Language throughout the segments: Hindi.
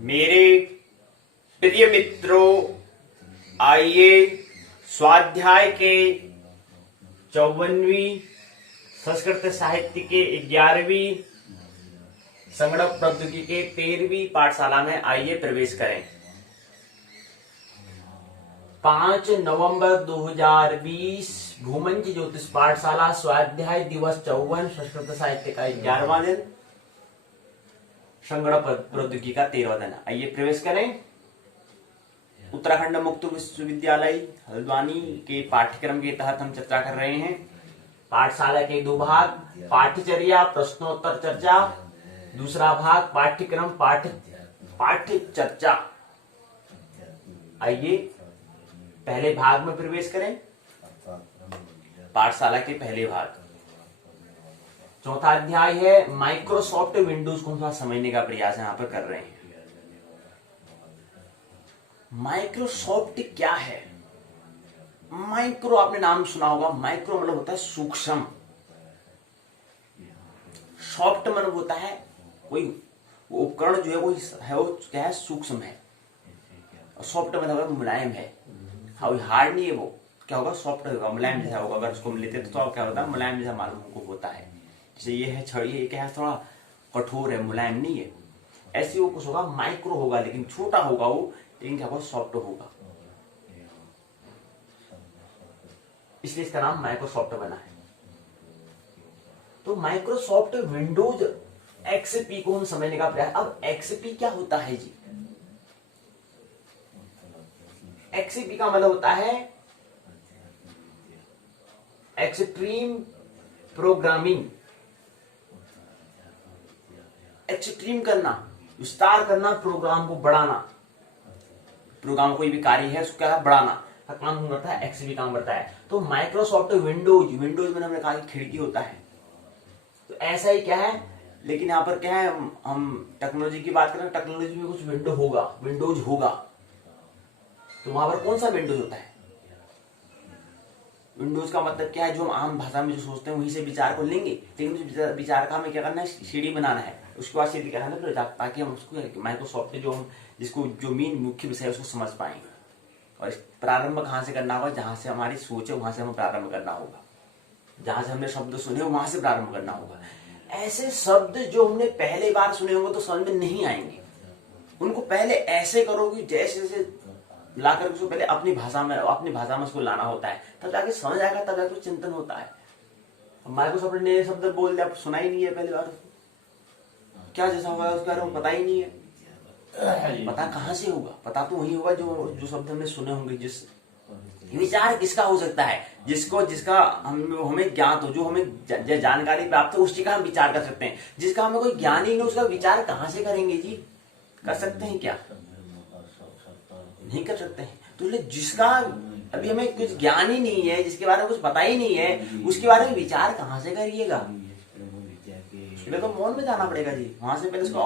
मेरे प्रिय मित्रों, आइए स्वाध्याय के 54वीं संस्कृत साहित्य के 11वीं संगणक प्रौद्योगिकी के 13वीं पाठशाला में आइए प्रवेश करें। 5 नवंबर 2020 भूमंज ज्योतिष पाठशाला स्वाध्याय दिवस 54 संस्कृत साहित्य का 11वां दिन, संगणक प्रौद्योगिकी का 13वां दिन। आइए प्रवेश करें। उत्तराखंड मुक्त विश्वविद्यालय हल्द्वानी के पाठ्यक्रम के तहत हम चर्चा कर रहे हैं। पाठशाला के 2 भाग, पाठ्यचर्या प्रश्नोत्तर चर्चा, दूसरा भाग पाठ्यक्रम पाठ्य चर्चा। आइए पहले भाग में प्रवेश करें। पाठशाला के पहले भाग, चौथा अध्याय है माइक्रोसॉफ्ट विंडोज को हम समझने का प्रयास यहां पर कर रहे हैं। माइक्रोसॉफ्ट क्या है? माइक्रो आपने नाम सुना होगा। माइक्रो मतलब होता है सूक्ष्म, सॉफ्ट मतलब होता है कोई उपकरण जो है वो क्या है, सूक्ष्म है। और सॉफ्ट मतलब मुलायम है, हार्ड नहीं है। वो क्या होगा, सॉफ्ट होगा, मुलायम जैसा होगा। अगर उसको लेते तो क्या होता है, मुलायम जैसा मालूम हमको होता है। जैसे ये है छड़ी, ये क्या है, थोड़ा कठोर है, मुलायम नहीं है। ऐसे वो कुछ होगा, माइक्रो होगा लेकिन छोटा होगा वो, लेकिन क्या होगा, सॉफ्ट होगा। इसलिए इसका नाम माइक्रोसॉफ्ट बना है। तो माइक्रोसॉफ्ट विंडोज एक्सपी को हम समझने का प्रयास। अब एक्सपी क्या होता है जी? एक्सपी का मतलब होता है एक्सट्रीम प्रोग्रामिंग। एक्सट्रीम करना, विस्तार करना, प्रोग्राम को बढ़ाना। प्रोग्राम कोई भी कार्य है उसको क्या बढ़ाना का काम करता है, एक्सपी काम करता है। तो माइक्रोसॉफ्ट विंडोज में हमने कहा कि खिड़की होता है, तो ऐसा ही क्या है। लेकिन यहाँ पर क्या है, हम टेक्नोलॉजी की बात करें, टेक्नोलॉजी में कुछ विंडोज होगा। तो वहां पर कौन सा विंडोज होता है? विंडोज का मतलब क्या है, जो हम आम भाषा में जो सोचते हैं वहीं से विचार को लेंगे, लेकिन उस विचार का हमें क्या करना है, सीढ़ी बनाना है। उसके बाद सीढ़ी क्या करना है, ताकि हम उसको माइक्रोसॉफ्ट जो हम जिसको जो मेन मुख्य विषय है उसको समझ पाएंगे। और प्रारंभ कहाँ से करना होगा, जहां से हमारी सोच है वहां से हमें प्रारंभ करना होगा। जहां से हमने शब्द सुने वहां से प्रारंभ करना होगा। ऐसे शब्द जो हमने पहले बार सुने होंगे तो समझ में नहीं आएंगे। उनको पहले ऐसे करो कि जैसे जैसे लाकर उसको पहले अपनी भाषा में उसको लाना होता है, तब जाके समझ आएगा, तब जाके चिंतन होता है। माइक्रोसॉफ्ट ने शब्द बोल दिया, सुना ही नहीं है पहली बार, क्या जैसा होगा उसके बारे में पता ही नहीं है। पता कहाँ से होगा? पता तो वही होगा जो शब्द हमने सुने होंगे। जिस विचार किसका हो सकता है, जिसका हमें ज्ञात हो, जो हमें जानकारी प्राप्त हो, उसी का हम विचार कर सकते हैं। जिसका हमें कोई ज्ञान ही नहीं, उसका विचार कहाँ से करेंगे जी? कर सकते हैं क्या? नहीं कर सकते हैं। तो जिसका अभी हमें कुछ ज्ञान ही नहीं है, जिसके बारे में कुछ पता ही नहीं है, उसके बारे में विचार कहाँ से करिएगा? पहले तो मौन में जाना पड़ेगा जी। वहां से पहले उसको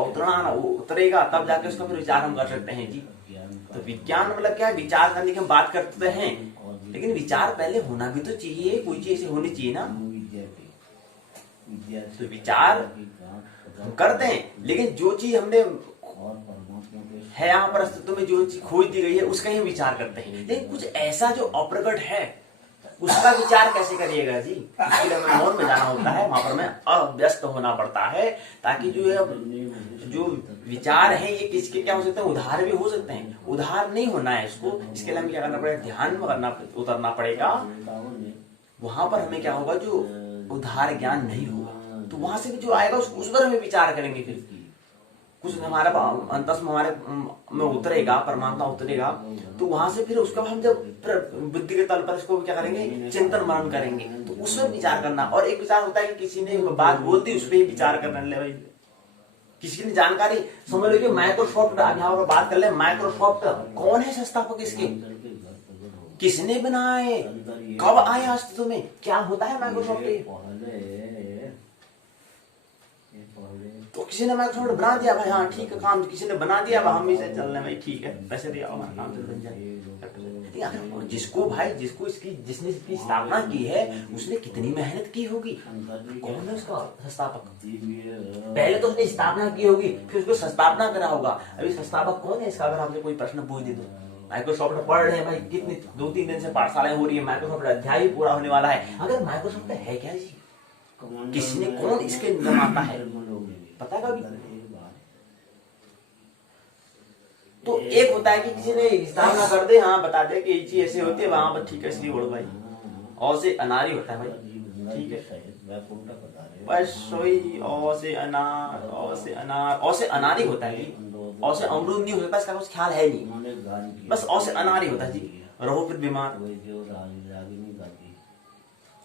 उतरेगा, तब जाके उसका फिर विचार हम कर सकते हैं जी। तो विज्ञान मतलब क्या है, विचार करने की हम बात करते हैं, लेकिन विचार पहले होना भी तो चाहिए, कोई चीज होनी चाहिए ना। तो विचार हम करते हैं, लेकिन जो चीज हमने है यहाँ पर अस्तित्व में, जो चीज खोज दी गई है, उसका ही विचार करते हैं। लेकिन कुछ ऐसा जो अप्रकट है, उसका विचार कैसे करिएगा जी? इसके लिए हमें मौन में जाना होता है, वहां पर हमें अव्यस्त होना पड़ता है, ताकि जो विचार है ये किसके क्या हो सकते हैं, उधार भी हो सकते हैं। उधार नहीं होना है इसको, इसके लिए हमें क्या करना पड़ेगा, ध्यान में उतरना पड़ेगा। वहां पर हमें क्या होगा, जो उधार ज्ञान नहीं होगा, तो वहां से भी जो आएगा उस पर हमें विचार करेंगे। फिर कुछ हमारा अंतस में हमारे में उतरेगा, परमात्मा उतरेगा, तो वहां से फिर उसका हम जब बुद्धि के तल पर इसको क्या करेंगे, चिंतन मनन करेंगे, तो उसमें विचार करना। और एक विचार होता है कि किसी ने बात बोल दी, उस पर ही विचार करने ले, किसी ने जानकारी समझ लो कि माइक्रोसॉफ्ट, यहाँ पर बात कर ले, माइक्रोसॉफ्ट कौन है संस्थापक इसके, किसने बनाए, कब आए अस्तित्व में, क्या होता है माइक्रोसॉफ्ट? तो किसी ने माइक्रोसॉफ्ट बना दिया भाई, हाँ ठीक है, काम किसी ने बना दिया, हम भी से चल रहे भाई, ठीक है, पैसे दिया हमारा काम तो बन जाए। और जिसको भाई, जिसको इसकी, जिसने इसकी स्थापना की है, उसने कितनी मेहनत की होगी, कौन है उसका संस्थापक? पहले तो उसने स्थापना की होगी, फिर उसको संस्थापना करा होगा। अभी संस्थापक कौन है इसका? अगर आपसे कोई प्रश्न पूछ दे तो माइक्रोसॉफ्ट पढ़ रहे हैं भाई, कितनी 2-3 दिन से पाठशालाएं हो रही है, माइक्रोसॉफ्ट अध्याय पूरा होने वाला है। अगर माइक्रोसॉफ्ट है क्या जी? किसने, कौन इसके निर्माता है, पता है कभी? तो एक होता है कि किसी ने स्थापना कर दे, हाँ बता दे कि ये चीज ऐसे होती है वहां पर, ठीक है इसलिए बोलो भाई। और से अनारी होता है भाई, ठीक है, बस वही और से अनार, और से अनार, और से अनारी होता है जी, और से अमरूद नहीं हो सकता, इसका कुछ ख्याल है नहीं, बस और से अनारी होता है जी। रहो फिर बीमार,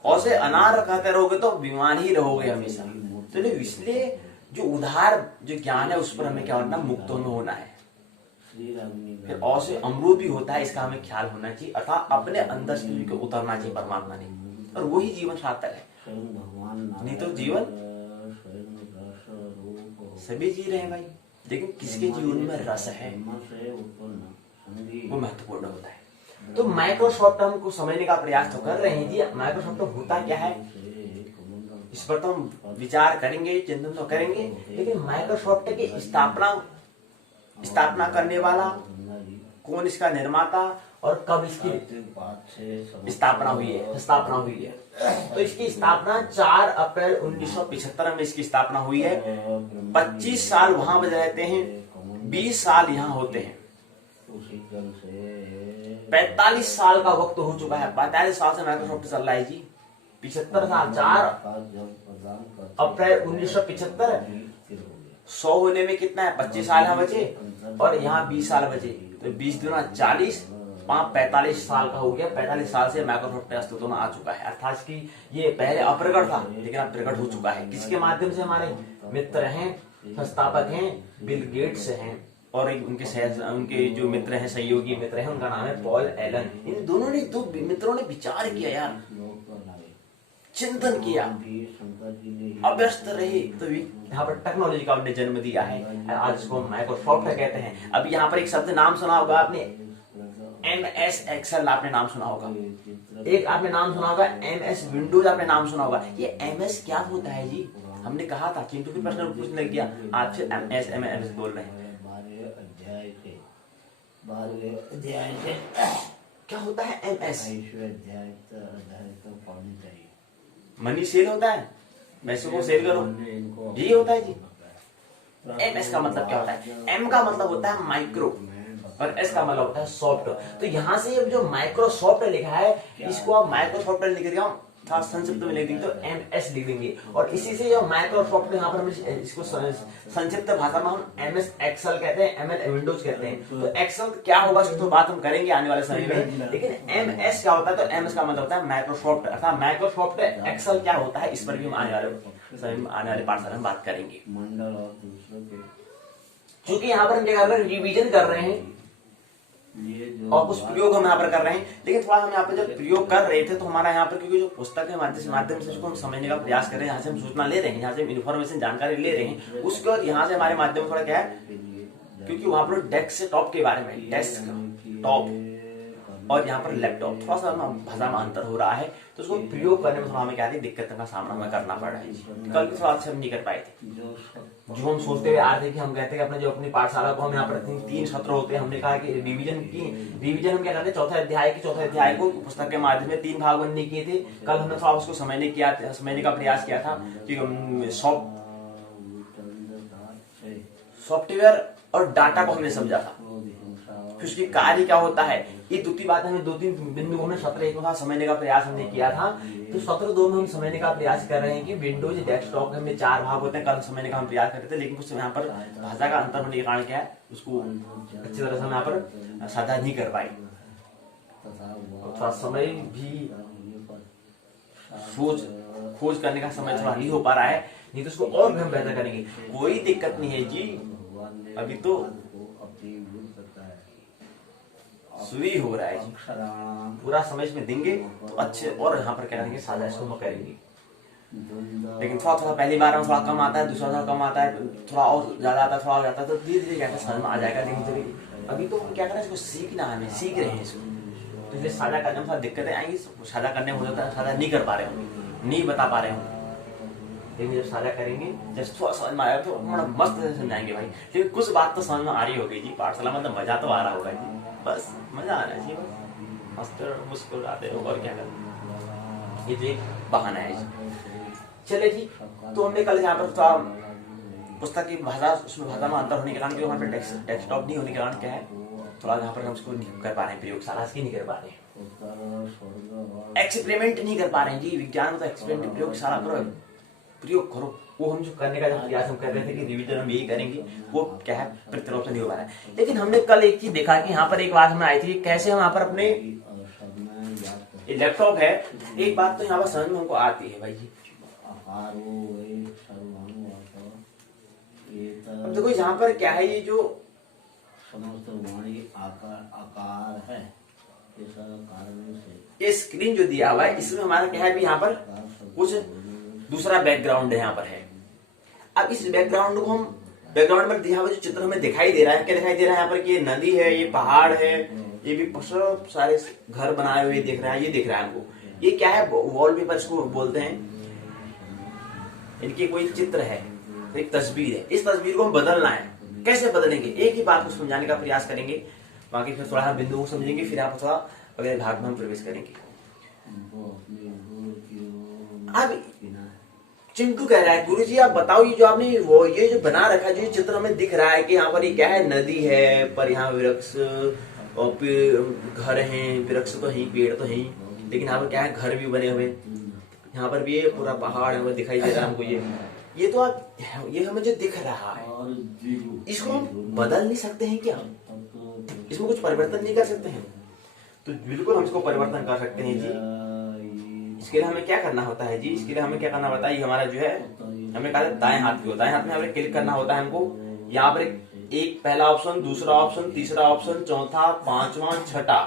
और से अनार खाते रहोगे तो बीमार ही रहोगे हमेशा। तो इसलिए जो उधार जो ज्ञान है उस पर हमें क्या होना, मुक्त होना है। फिर और से अमरूद भी होता है, इसका हमें ख्याल होना चाहिए, अर्थात अपने अंदर से उतरना चाहिए परमात्मा ने, और वही जीवन सार्थक है। नहीं तो जीवन सभी जी रहे हैं भाई, लेकिन किसके जीवन में रस है वो महत्वपूर्ण होता है। तो माइक्रोसॉफ्ट हमको समझने का प्रयास तो कर रहे हैं जी, माइक्रोसॉफ्ट होता क्या है इस पर तो हम विचार करेंगे, चिंतन तो करेंगे, लेकिन माइक्रोसॉफ्ट की स्थापना करने वाला कौन, इसका निर्माता, और कब इसकी स्थापना हुई है। तो इसकी स्थापना 4 अप्रैल 1975 में इसकी स्थापना हुई है। 25 साल वहां बज रहते हैं, 20 साल यहाँ होते हैं, 45 साल का वक्त हो चुका है। 45 साल से माइक्रोसॉफ्ट चल रहा है जी। 75 साल, 4 अप्रैल 1975, 100 होने में कितना है, 25 साल यहाँ बचे, और यहाँ 20 साल बचे, तो 20 दूना 40, 45 साल का हो गया। 45 साल से माइक्रोसॉफ्ट अस्तित्व में आ चुका है, अर्थात कि ये पहले अप्रकट था लेकिन अब प्रकट हो चुका है। किसके माध्यम से? हमारे मित्र हैं, संस्थापक हैं, बिल गेट्स हैं, और उनके जो मित्र हैं, सहयोगी मित्र हैं, उनका नाम है पॉल एलन। इन दोनों ने, दो मित्रों ने विचार किया यार, चिंतन किया, अभ्यस्त रहे, तो यहाँ पर टेक्नोलॉजी का उन्होंने जन्म दिया है। आज इसको माइक्रोसॉफ्ट कहते हैं। अब यहाँ पर एक शब्द नाम सुना होगा आपने, MS एक्सेल आपने नाम सुना होगा, एक आपने नाम सुना होगा MS विंडोज आपने नाम सुना होगा। ये MS क्या होता है जी? हमने कहा था, चिंटू भी प्रश्न पूछने लग गया, आज से MS बोल रहे हैं। क्या होता है MS? मनी सेल होता है, पैसों को सेल करो, यही होता है जी। MS का मतलब क्या होता है? M का मतलब होता है माइक्रो, और S का मतलब होता है सॉफ्ट। तो यहाँ से जो माइक्रोसॉफ्ट लिखा है, इसको आप माइक्रोसॉफ्ट लिख दिया, था संक्षिप्त में लिख देंगे तो MS लिख देंगे, और इसी से जो माइक्रोसॉफ्ट यहाँ पर हम इसको संक्षिप्त भाषा में हम MS एक्सेल कहते हैं, ML विंडोज कहते हैं। तो एक्सेल क्या होगा इसकी तो बात हम करेंगे आने वाले समय में, लेकिन MS क्या होता है? तो MS का मतलब होता है माइक्रोसॉफ्ट, अर्थात माइक्रोसॉफ्ट एक्सेल क्या होता है, इस पर भी हम आने वाले पाठशाला में बात करेंगे। क्योंकि यहाँ पर हम क्या कर रहे हैं, रिविजन कर रहे हैं और कुछ प्रयोग हम यहाँ पर कर रहे हैं, लेकिन थोड़ा हम यहाँ पर जब प्रयोग कर रहे थे तो हमारा यहाँ पर, क्योंकि जो पुस्तक के माध्यम से उसको हम समझने का प्रयास कर रहे हैं, यहाँ से हम सूचना ले रहे हैं, यहाँ से हम इन्फॉर्मेशन जानकारी ले रहे हैं, उसके बाद यहाँ से हमारे माध्यम में थोड़ा क्या है, क्योंकि वहां पर डेस्कटॉप के बारे में, डेस्कटॉप और यहाँ पर लैपटॉप, थोड़ा सा भाषा में अंतर हो रहा है, तो उसको प्रयोग करने में थोड़ा हमें क्या दिक्कत का सामना हमें करना पड़ रहा है। कल भी थोड़ा अच्छा हम नहीं कर पाए थे, जो हम सोचते हुए आ रहे थे कि हम कहते हैं अपने जो अपनी पाठशाला को हम यहाँ पर 3 सत्र होते हैं, हमने कहा कि रिवीजन हम क्या करते हैं, चौथे अध्याय को पुस्तक के माध्यम में 3 भाग बनने किए थे। कल हमने थोड़ा उसको समझने का प्रयास किया था कि सॉफ्टवेयर और डाटा को हमने समझा था, फिर उसकी कार्य क्या होता है, ये 2-3 बातें हमें 2-3 बिंदु हमने सत्र 1 में समझने का प्रयास हमने किया था। तो सत्र 2 में हम समझने का प्रयास कर रहे हैं कि विंडोज डेस्कटॉप के हमें 4 भाग होते हैं, कल समझने का हम प्रयास करते थे, लेकिन कुछ यहाँ पर भाषा का अंतर होने के कारण क्या है, उसको अच्छी तरह से हम यहाँ पर साझा नहीं कर पाए, थोड़ा समय भी खोज करने का समय थोड़ा नहीं हो पा रहा है, नहीं तो उसको और भी हम बेहतर करेंगे, कोई दिक्कत नहीं है जी। अभी तो शुरू हो रहा है जी, पूरा समय इसमें देंगे तो अच्छे, और यहाँ पर क्या करेंगे, साझा इसको करेंगे। लेकिन थोड़ा थोड़ा पहली बार में थोड़ा कम आता है, दूसरा थोड़ा कम आता है, थोड़ा और ज्यादा आता है, थोड़ा जाता है, तो धीरे धीरे क्या समझ में आ जाएगा। धीरे धीरे अभी तो हम क्या करें, इसको सीखना है, हमें सीख रहे हैं इसको, तो इसलिए साझा करने में थोड़ा दिक्कतें आएंगी। साझा करने में हो जाता है साझा नहीं कर पा रहे होंगे, नहीं बता पा रहे होंगे, लेकिन जब साझा करेंगे जब थोड़ा समझ में आएगा तो मस्त से समझाएंगे भाई। लेकिन कुछ बात तो समझ में आ रही होगी जी, पाठशाला में तो मजा तो आ रहा होगा जी, बस मजा आना चाहिए, बस हंसते मुस्कुराते रहो और क्या करना, ये तो एक बहाना है जी। चले जी, तो हमने कल यहाँ पर थोड़ा पुस्तक की भाषा, उसमें भाषा में अंतर होने के कारण, वहाँ पर डेस्कटॉप नहीं होने के कारण क्या है, थोड़ा यहाँ पर हम उसको नहीं कर पा रहे हैं, प्रयोगशाला की नहीं कर पा रहे हैं, एक्सपेरिमेंट नहीं कर पा रहे हैं जी। विज्ञान में तो एक्सपेरिमेंट प्रयोगशाला पर प्रयोग करो, वो हम जो करने का प्रयास हम कर रहे थे कि रिवीजन हम यही करेंगे, वो क्या है प्रतिरोध से नहीं हो पा रहा है। लेकिन हमने कल एक चीज देखा कि यहाँ पर एक बात हमें आई थी, कैसे हम यहाँ पर अपने लैपटॉप है, एक बात तो यहाँ पर समझ में हमको आती है भाई जी। अब देखो यहाँ पर क्या है, ये जो आकार है, ये स्क्रीन जो दिया हुआ है, इसमें हमारा क्या है, अभी यहाँ पर कुछ दूसरा बैकग्राउंड है, यहाँ पर है। अब इस बैकग्राउंड को हम, बैकग्राउंड में यहाँ पर जो चित्र हमें दिखाई दे रहा है, क्या दिखाई दे रहा है यहाँ पर, कि ये नदी है, ये पहाड़ है, ये भी सब सारे घर बनाए हुए दिख रहा है, ये दिख रहा है हमको। ये क्या है, वॉलपेपर इसको बोलते हैं, इनकी कोई चित्र है, एक तस्वीर है, इस तस्वीर को हम बदलना है। कैसे बदलेंगे, एक ही बात को समझाने का प्रयास करेंगे, बाकी फिर थोड़ा हम बिंदु को समझेंगे, फिर आप थोड़ा अगले भाग में हम प्रवेश करेंगे। अब चिंटू कह रहा है, गुरुजी आप बताओ, ये जो आपने वो ये जो बना रखा है, जो चित्र हमें दिख रहा है कि यहाँ पर ये क्या है, नदी है, पर यहाँ वृक्ष और घर हैं, वृक्ष तो है, पेड़ तो है, लेकिन यहाँ पर क्या है, घर भी बने हुए, यहाँ पर भी ये पूरा पहाड़ है, दिखाई दे रहा है हमको। ये तो आप, ये हमें जो दिख रहा है, इसको हम बदल नहीं सकते हैं क्या, इसमें कुछ परिवर्तन नहीं कर सकते हैं? तो बिल्कुल हम इसको परिवर्तन कर सकते हैं जी। इसके लिए हमें क्या करना होता है जी, इसके लिए हमें क्या करना होता है, ये हमारा जो है, हमें कहा दाएं हाथ की होता है, दाएं हाथ में हमें क्लिक करना होता है हमको। यहाँ पर एक पहला ऑप्शन, दूसरा ऑप्शन, तीसरा ऑप्शन, चौथा, पांचवा, छठा,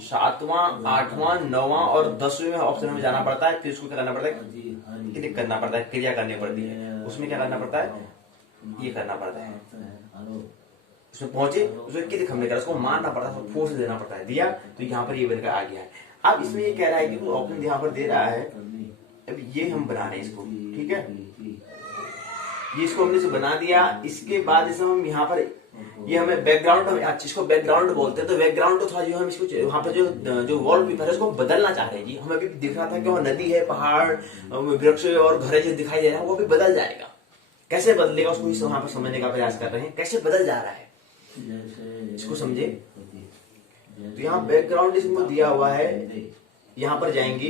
सातवां, आठवां, नौवां और 10वें ऑप्शन में जाना पड़ता है। फिर उसको क्या करना पड़ता है, क्लिक करना पड़ता है, क्रिया करनी पड़ती है, उसमें क्या करना पड़ता है, ये करना पड़ता है, उसमें पहुंचे, उसमें क्लिक हमने करा, उसको मारना पड़ता है, फोर्स देना पड़ता है, दिया तो यहाँ पर ये बनकर आ गया है। अब इसमें ये कह रहा है कि वो ऑप्शन यहाँ पर दे रहा है, अब ये हम बना रहे हैं इसको, ठीक है, ये इसको हमने बना दिया। इसके बाद इसे हम यहाँ पर, ये हमें बैकग्राउंड, जिसको बैकग्राउंड बोलते हैं, तो बैकग्राउंड तो था जो हम इसको वहाँ पर जो वॉलपेपर है उसको बदलना चाह रहे हैं जी। हमें भी दिख रहा था कि वहाँ नदी है, पहाड़, वृक्ष और घर जो दिखाई दे रहा है, वो भी बदल जाएगा। कैसे बदलेगा उसको वहां पर समझने का प्रयास कर रहे हैं, कैसे बदल जा रहा है इसको समझे। तो यहाँ बैकग्राउंड इसमें दिया हुआ है, यहाँ पर जाएंगे,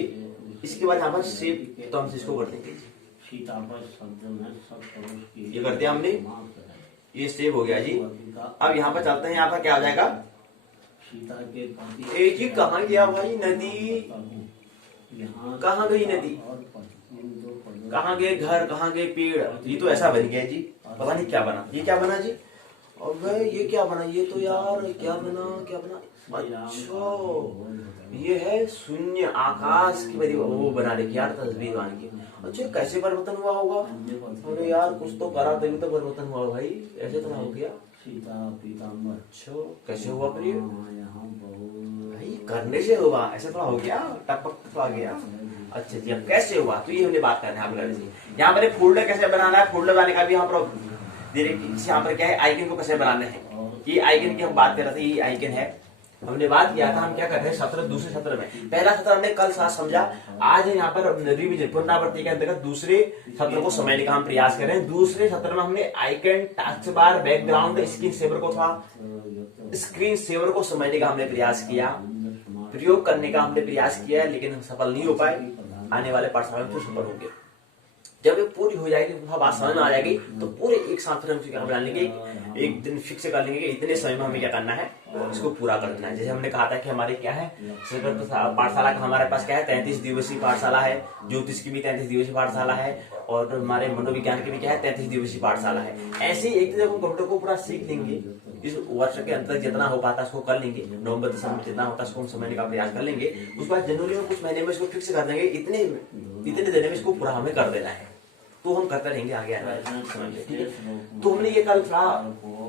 इसके बाद यहाँ पर सेव, तो हम इसको कर देंगे, ये कर दिया हमने, ये सेव हो गया जी। अब यहाँ पर चलते हैं, यहाँ पर क्या हो जाएगा, ए जी कहाँ गया भाई नदी, कहाँ गई नदी, कहाँ गए घर, कहाँ गए पेड़, ये तो ऐसा बन गया जी, पता नहीं क्या बना, ये क्या बना जी, अब ये क्या बना, ये तो यार क्या बना, क्या बना, अच्छा ये है शून्य आकाश की बड़ी वो बना रखी यार तस्वीर बन की। अच्छा कैसे परिवर्तन हुआ होगा, अरे यार कुछ तो करा तभी तो परिवर्तन हुआ भाई, ऐसे तो ना हो गया। अच्छा कैसे हुआ फिर, भाई करने से हुआ, ऐसे थोड़ा हो गया, टपक तो आ गया। अच्छा जी अब कैसे हुआ, तो ये हमने बात करना है। यहाँ पर फोल्डर कैसे बनाना है, फोल्डर बनाने का भी यहाँ पर यहाँ पर क्या है, आइकन को कैसे बनाना है, ये आइकन की हम बात कर रहे थे, ये आइकन है, हमने बात किया था हम क्या कर रहे हैं सत्र, दूसरे सत्र में, पहला सत्र हमने कल साथ समझा, आज यहाँ पर रिवीजन पुनरावृत्ति के अंतर्गत दूसरे सत्र को समझने का हम प्रयास कर रहे हैं। दूसरे सत्र में हमने icon, task bar, background, screen saver को था, स्क्रीन सेवर को समझने का हमने प्रयास किया, प्रयोग करने का हमने प्रयास किया, लेकिन हम सफल नहीं हो पाए। आने वाले पाठशाला में फिर सफल होंगे, जब ये पूरी हो जाएगी, बात समझ में आ जाएगी, तो पूरे एक साथ फिर हम बना लेंगे, एक दिन फिक्स कर लेंगे कि इतने समय में हमें क्या करना है, इसको पूरा कर देना है। जैसे हमने कहा था कि हमारे क्या है पाठशाला का, हमारे पास क्या है 33 दिवसीय पाठशाला है, ज्योतिष की भी 33 दिवसीय पाठशाला है, और हमारे मनोविज्ञान की भी क्या है 33 दिवसीय पाठशाला है। ऐसे ही एक दिन जब हम कंप्यूटर को पूरा सीख लेंगे, इस वर्ष के अंत तक जितना हो पाता उसको कर लेंगे, नवंबर दिसंबर जितना होता है उसको हम समझने का प्रयास कर लेंगे। उसके बाद जनवरी में कुछ महीने में इसको फिक्स कर देंगे, इतने दिन में इसको पूरा हमें कर देना है, तो हम करते रहेंगे आगे आने वाले समय में, ठीक है। तो हमने ये कल थोड़ा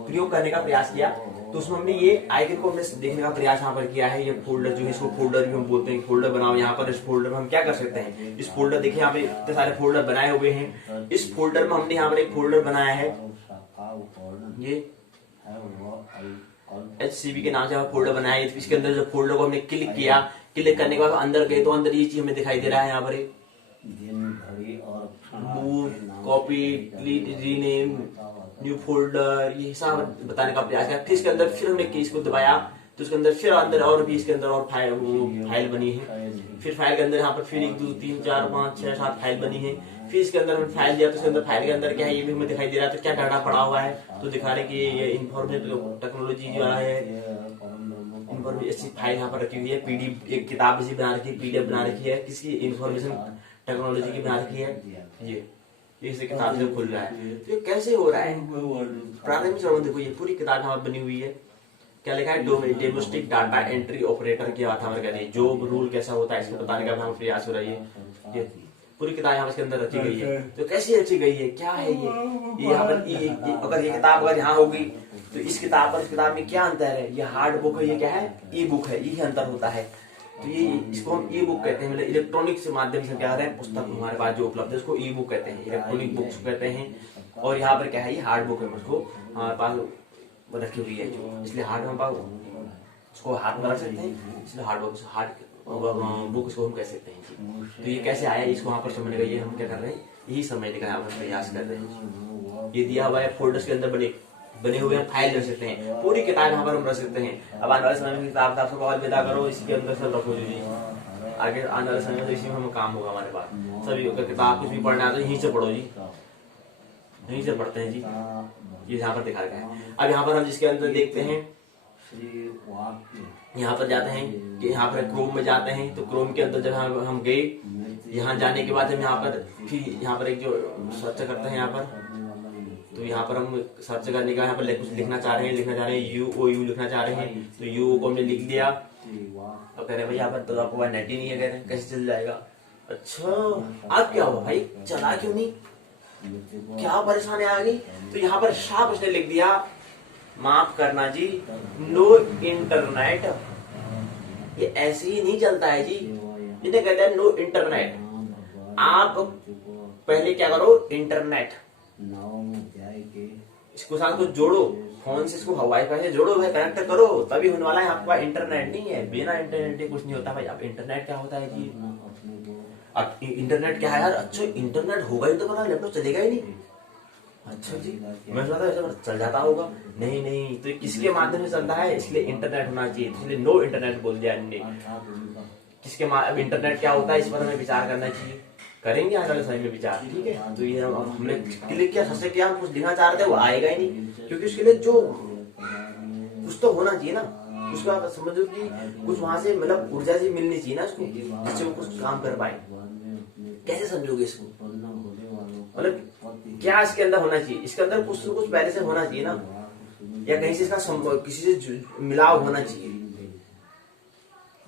प्रयोग करने का प्रयास किया, तो उसमें हमने ये आइकन को हमने देखने का प्रयास यहाँ पर किया है। ये फोल्डर जो है इसको फोल्डर भी हम बोलते हैं, फोल्डर बनाओ। यहाँ पर इस फोल्डर में हम क्या कर सकते हैं, इस फोल्डर देखिए यहाँ पे इतने सारे फोल्डर बनाए हुए हैं। इस फोल्डर में हमने यहाँ पर एक फोल्डर बनाया है, ये HCB के नाम से फोल्डर बनाया है। इसके अंदर जब फोल्डर को हमने क्लिक किया, क्लिक करने के बाद अंदर गए तो अंदर ये चीज हमें दिखाई दे रहा है यहाँ पर move, copy, delete, rename, new folder, ये सब बताने का प्रयास किया। फिर इसके अंदर फिर हमने कीज को दबाया तो इसके अंदर फिर अंदर और भी इसके अंदर और फाइल बनी है। फिर फाइल के अंदर यहाँ पर फिर 1 2 3 4 5 6 7 फाइल बनी है। फिर इसके अंदर हमने फाइल दिया तो इसके अंदर फाइल के अंदर क्या है ये भी हमें दिखाई दे रहा है। तो क्या डाटा पड़ा हुआ है, तो दिखा रहे कि ये इंफॉर्मेशन टेक्नोलॉजी जो है ऐसी फाइल यहाँ पर रखी हुई है। पीडीएफ एक किताब जैसी बना रखी है, PDF बना रखी है, किसकी इंफॉर्मेशन टेक्नोलॉजी की बना रखी है। ये इस किताब से खुल रहा है। तो ये कैसे हो रहा है, प्रारंभिक चरण देखो, ये पूरी किताब यहाँ बनी हुई है। क्या लिखा है, डोमेस्टिक डाटा एंट्री ऑपरेटर की बात हमारे कहते हैं, जॉब रूल कैसा होता है इसको बताने का हमारा प्रयास हो रहा है। ये पूरी किताब यहाँ इसके अंदर रखी गई है। तो कैसी रखी गई है, क्या है ये यहाँ पर अगर ये किताब अगर यहाँ होगी तो इस किताब और इस किताब में क्या अंतर है। ये हार्ड बुक है, ये क्या है, ई बुक है, यही अंतर होता है। तो ये इसको हम ई बुक कहते हैं, मतलब इलेक्ट्रॉनिक से माध्यम से क्या है पुस्तक हमारे पास जो उपलब्ध है उसको ई बुक कहते हैं, इलेक्ट्रॉनिक बुक्स कहते हैं। और यहाँ पर क्या है, ये हार्ड बुक है, उसको हमारे पास रखी हुई है जो, इसलिए हार्ड में उसको हाथ में रख सकते हैं, इसलिए हार्ड बुक इसको हम कह सकते हैं। तो ये कैसे आया इसको वहां पर समझने का ये हम क्या कर रहे हैं, यही समझने का हम प्रयास कर रहे हैं। ये दिया हुआ है फोल्डर्स के अंदर बने हुए हैं, फाइल रख सकते हैं, पूरी किताब यहाँ पर हम रख सकते हैं। अब आने वाले समय में किताब से बहुत विदा करो, इसके अंदर सब रखो जी, आगे आने वाले समय में तो इसी में हम काम होगा हमारे पास। सभी किताब कुछ भी पढ़ना है तो यहीं से पढ़ो जी, यहीं से पढ़ते हैं जी। ये यहाँ पर दिखा रखा है। अब यहाँ पर हम जिसके अंदर देखते हैं, यहाँ पर जाते हैं कि यहाँ पर क्रोम में जाते हैं, तो क्रोम के अंदर जब हम गए, यहाँ जाने के बाद हम यहाँ पर फिर यहाँ पर एक जो सर्च करते हैं यहाँ पर, तो यहाँ पर हम सर्च करने का यहाँ पर कुछ लिखना चाह रहे हैं UOU लिखना चाह रहे हैं, तो U को हमने लिख दिया। अब कह रहे हैं भाई यहाँ पर तो आपको नेट ही नहीं है, कह रहे हैं कैसे चल जाएगा। अच्छा अब क्या हुआ भाई, चला क्यों नहीं, क्या परेशानी आ गई। तो यहाँ पर साफ उसने लिख दिया, माफ करना जी, नो इंटरनेट। ये ऐसे ही नहीं चलता है जी, जिन्हें कहते हैं नो इंटरनेट। आप पहले क्या करो, इंटरनेट इसको साथ को जोड़ो, फोन से इसको वाईफाई से जोड़ो भाई, कनेक्ट करो, तभी होने वाला है। आपका इंटरनेट नहीं है, बिना इंटरनेट के कुछ नहीं होता भाई। अब इंटरनेट क्या होता है जी, अब इंटरनेट क्या है यार, अच्छा इंटरनेट होगा ही तो मेरा लैपटॉप चलेगा ही नहीं। अच्छा जी, मैं सोचा ऐसा चल जाता होगा, नहीं, तो किसके माध्यम से चलता है, इसलिए इंटरनेट होना चाहिए, इसलिए नो इंटरनेट बोल दिया इनने। किसके अब इंटरनेट क्या होता है इस पर हमें विचार करना चाहिए, करेंगे आने वाले समय में विचार, ठीक है। तो ये हमने क्लिक किया, सबसे क्या हम कुछ लिखना चाह रहे थे वो आएगा ही नहीं, क्योंकि उसके लिए जो कुछ तो होना चाहिए ना, उसको आप समझो कि कुछ वहां से मतलब ऊर्जा से मिलनी चाहिए ना उसको, जिससे वो कुछ काम कर पाए। कैसे समझोगे इसको, मतलब क्या इसके अंदर होना चाहिए, इसके अंदर कुछ तो कुछ पहले से होना चाहिए ना, या कहीं से इसका किसी से मिलाव होना चाहिए,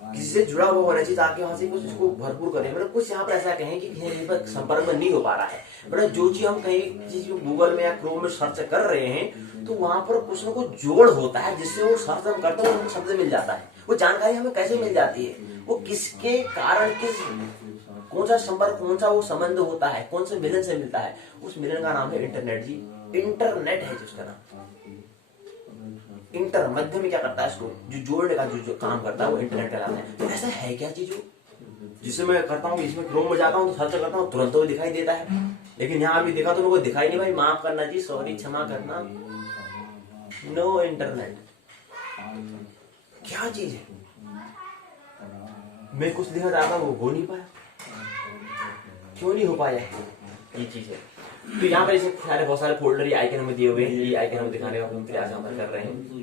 किसी से जुड़ा हुआ होना चाहिए, ताकि वहां से कुछ इसको भरपूर करें। मतलब कुछ यहाँ पर ऐसा कहें कि कहीं पर संपर्क में नहीं हो पा रहा है, मतलब जो चीज हम कहीं चीज गूगल में या क्रोम में सर्च कर रहे हैं, तो वहां पर कुछ ना कुछ जोड़ होता है, जिससे वो सर्च हम करते हैं, शब्द मिल जाता है। वो जानकारी हमें कैसे मिल जाती है, वो किसके कारण, कौन सा संपर्क, कौन सा वो संबंध होता है, कौन से मिलन से मिलता है, उस मिलन का नाम है इंटरनेट जी। इंटरनेट है जिसका नाम, इंटर मध्य में क्या करता है, इसको जो जोड़ने का जो काम करता है वो इंटरनेट कहलाता है। तो ऐसा है क्या चीज जिससे मैं करता हूँ, इसमें क्रोम में जाता हूँ तो सर्च करता हूँ, तुरंत तो दिखाई देता है, लेकिन यहाँ अभी देखा तो मेरे को दिखाई नहीं। भाई माफ करना जी, सॉरी, क्षमा करना, नो इंटरनेट क्या चीज है, मैं कुछ दिखा चाहता हूँ वो हो नहीं पाया, क्यों नहीं हो पाया, ये चीज है। तो यहाँ पर इसे बहुत सारे फोल्डर ये आइकन हमें दिए हुए हैं, ये आइकन हम दिखाने का प्रयास हम कर रहे हैं।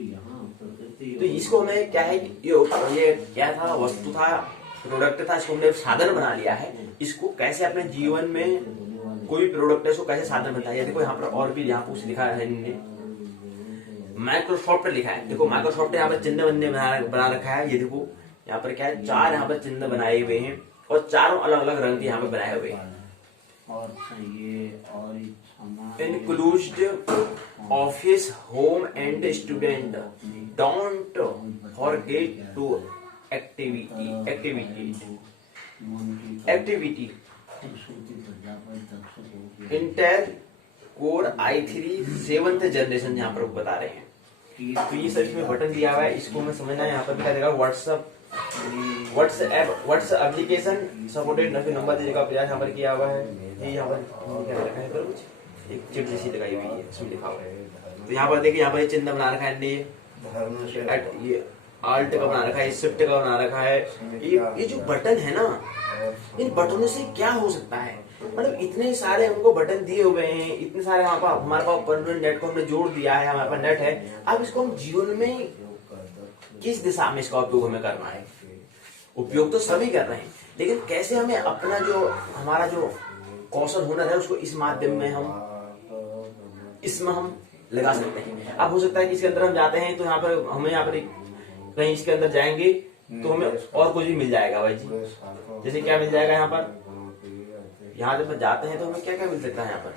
तो इसको हमें क्या है, ये क्या था, वस्तु था, प्रोडक्ट था, इसको हमने साधन बना लिया है। इसको कैसे अपने जीवन में कोई प्रोडक्ट है इसको कैसे साधन बनता है, देखो यहाँ पर और भी यहाँ कुछ लिखा है इन्होंने, माइक्रोसॉफ्ट लिखा है। देखो माइक्रोसॉफ्ट यहाँ पर चिन्ह बनने बना रखा है। ये देखो यहाँ पर क्या है, 4 यहाँ पर चिन्ह बनाए हुए हैं और चारों अलग अलग रंग के यहाँ पर बनाए हुए हैं। और चाहिए और Included office, home and student. Don't forget to activity. Intel Core i3 7th generation यहाँ पर बता रहे हैं। तो ये सर इसमें बटन दिया हुआ है, इसको मैं समझना है। यहाँ पर दिखा देगा व्हाट्सएप एप्लीकेशन सपोर्टेड, नंबर दीजिएगा प्रयास यहाँ पर किया हुआ है। ये यहाँ पर क्या रखा है सर, कुछ एक चिप जैसी लगाई हुई है, उसमें लिखा हुआ है। तो यहाँ पर देखिए, यहाँ पर चिन्ह बना रखा है, ये आल्ट का बना रखा है, शिफ्ट का बना रखा है। ये जो बटन है ना, इन बटनों से क्या हो सकता है, मतलब इतने सारे हमको बटन दिए हुए हैं, इतने सारे हमारे पास परमानेंट नेट को हमने जोड़ दिया है, हमारे पास नेट है। अब इसको हम जीवन में किस दिशा में इसका उपयोग हमें करना है? उपयोग तो सभी कर रहे हैं, लेकिन कैसे हमें अपना जो हमारा जो कौशल हुनर है उसको इस माध्यम में इसमें हम लगा सकते हैं। अब हो सकता है कि इसके अंदर हम जाते हैं तो यहाँ पर कहीं इसके अंदर जाएंगे तो हमें और कुछ भी मिल जाएगा भाई जी। जैसे क्या मिल जाएगा यहाँ जब जाते हैं तो हमें क्या क्या मिल सकता है यहाँ पर?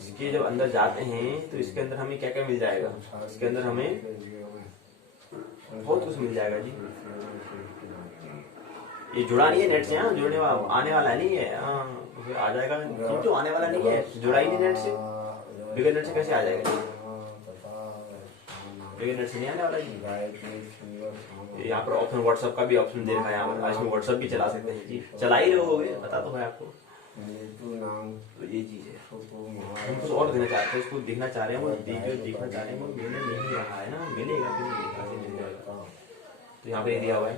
इसके जब अंदर जाते हैं तो इसके अंदर हमें क्या क्या मिल जाएगा? इसके अंदर हमें बहुत कुछ मिल जाएगा जी। ये जुड़ा नहीं है नेट से, यहाँ जुड़ने वाला आने वाला नहीं है, आ जाएगा जो आने वाला नहीं है, जुड़ा ही नहीं नेट से। बिगर नेट से कैसे आ जाएगा? बिगर नेट से नहीं आने वाला जी। यहाँ पर ऑप्शन व्हाट्सएप का भी ऑप्शन दे रखा है, यहाँ पर इसमें व्हाट्सएप भी चला सकते हैं जी। चला ही रहोगे, पता तो है आपको। तो ये चीज है, हम कुछ और देना चाहते हैं, इसको देखना चाह रहे हैं, वो देखना चाह रहे हैं, वो मिल नहीं रहा है ना, मिलेगा फिर मिल जाएगा। तो यहाँ पे दिया हुआ है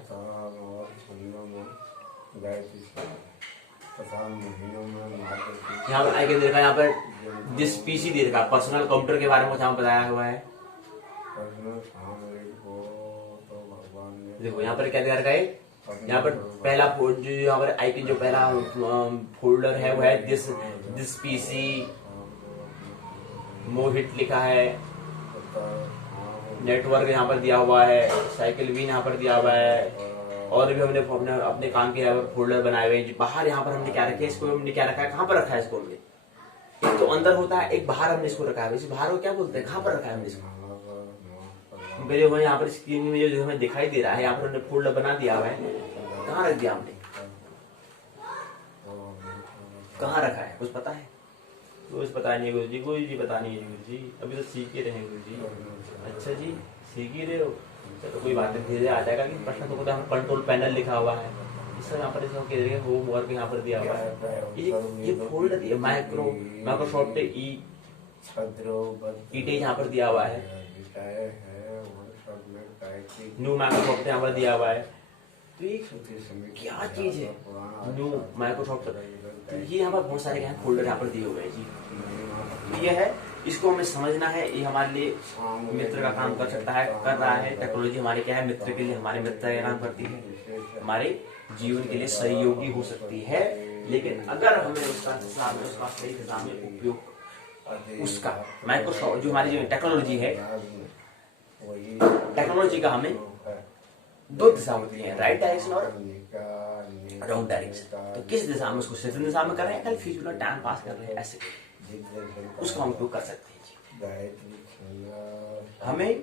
यहाँ पर आइकन दे रखा है, यहाँ पर दिस पीसी दे रखा है, पर्सनल कंप्यूटर के बारे में यहाँ बताया हुआ है। देखो यहाँ पर क्या दे रखा है, यहाँ पर पहला जो यहाँ पर आइकन जो पहला फोल्डर है वो है दिस पीसी मोहित लिखा है। नेटवर्क यहाँ पर दिया हुआ है, साइकिल भी यहाँ पर दिया हुआ है, और भी हमने अपने काम के यहाँ पर फोल्डर बनाए हुए हैं। बाहर यहाँ पर हमने क्या रखे, इसको हमने क्या रखा है, कहाँ पर रखा है इसको हमने? एक तो अंदर होता है, एक बाहर हमने इसको रखा है। इस बाहर को क्या बोलते हैं, कहाँ पर रखा है हमने इसको? जो यहाँ पर स्क्रीन में जो हमें दिखाई दे रहा है, यहाँ पर हमने फोल्डर बना दिया हुआ है, कहाँ रख दिया हमने, कहाँ रखा है, कुछ पता है? कुछ पता नहीं गुरु जी, कोई जी पता नहीं है गुरु जी, अभी तो सीख ही रहे हैं गुरु जी। अच्छा जी, सीख ही रहे हो, चलो कोई बात नहीं, धीरे आ जाएगा। कि प्रश्न तो होता है, कंट्रोल पैनल लिखा हुआ है, इस यहाँ पर होम वर्क यहाँ पर दिया हुआ है। ये फोल्डर माइक्रोसॉफ्ट ईटेज यहाँ पर दिया हुआ है, न्यू माइक्रोसॉफ्ट यहाँ पर दिया हुआ है। तो ये क्या चीज है न्यू माइक्रोसॉफ्ट? तो ये यहाँ पर बहुत सारे फोल्डर यहाँ पर दिए हुए हैं जी। तो ये है, इसको हमें समझना है। ये हमारे लिए मित्र का काम कर सकता है, कर रहा है। टेक्नोलॉजी हमारे क्या है, मित्र के लिए, हमारे मित्र का काम करती है, हमारे जीवन के लिए सहयोगी हो सकती है। लेकिन अगर हमें उसका सही दिशा में उपयोग, उसका माइक्रोसॉफ्ट जो हमारी जो टेक्नोलॉजी है, टेक्नोलॉजी का हमें 2 दिशा होती है, राइट डायरेक्शन और रॉन्ग डायरेक्शन। तो किस दिशा में, उसको सही दिशा में कर रहे हैं, कल फ्यूचर टाइम पास कर रहे हैं, ऐसे उसका हम उपयोग कर सकते हैं जी। हमें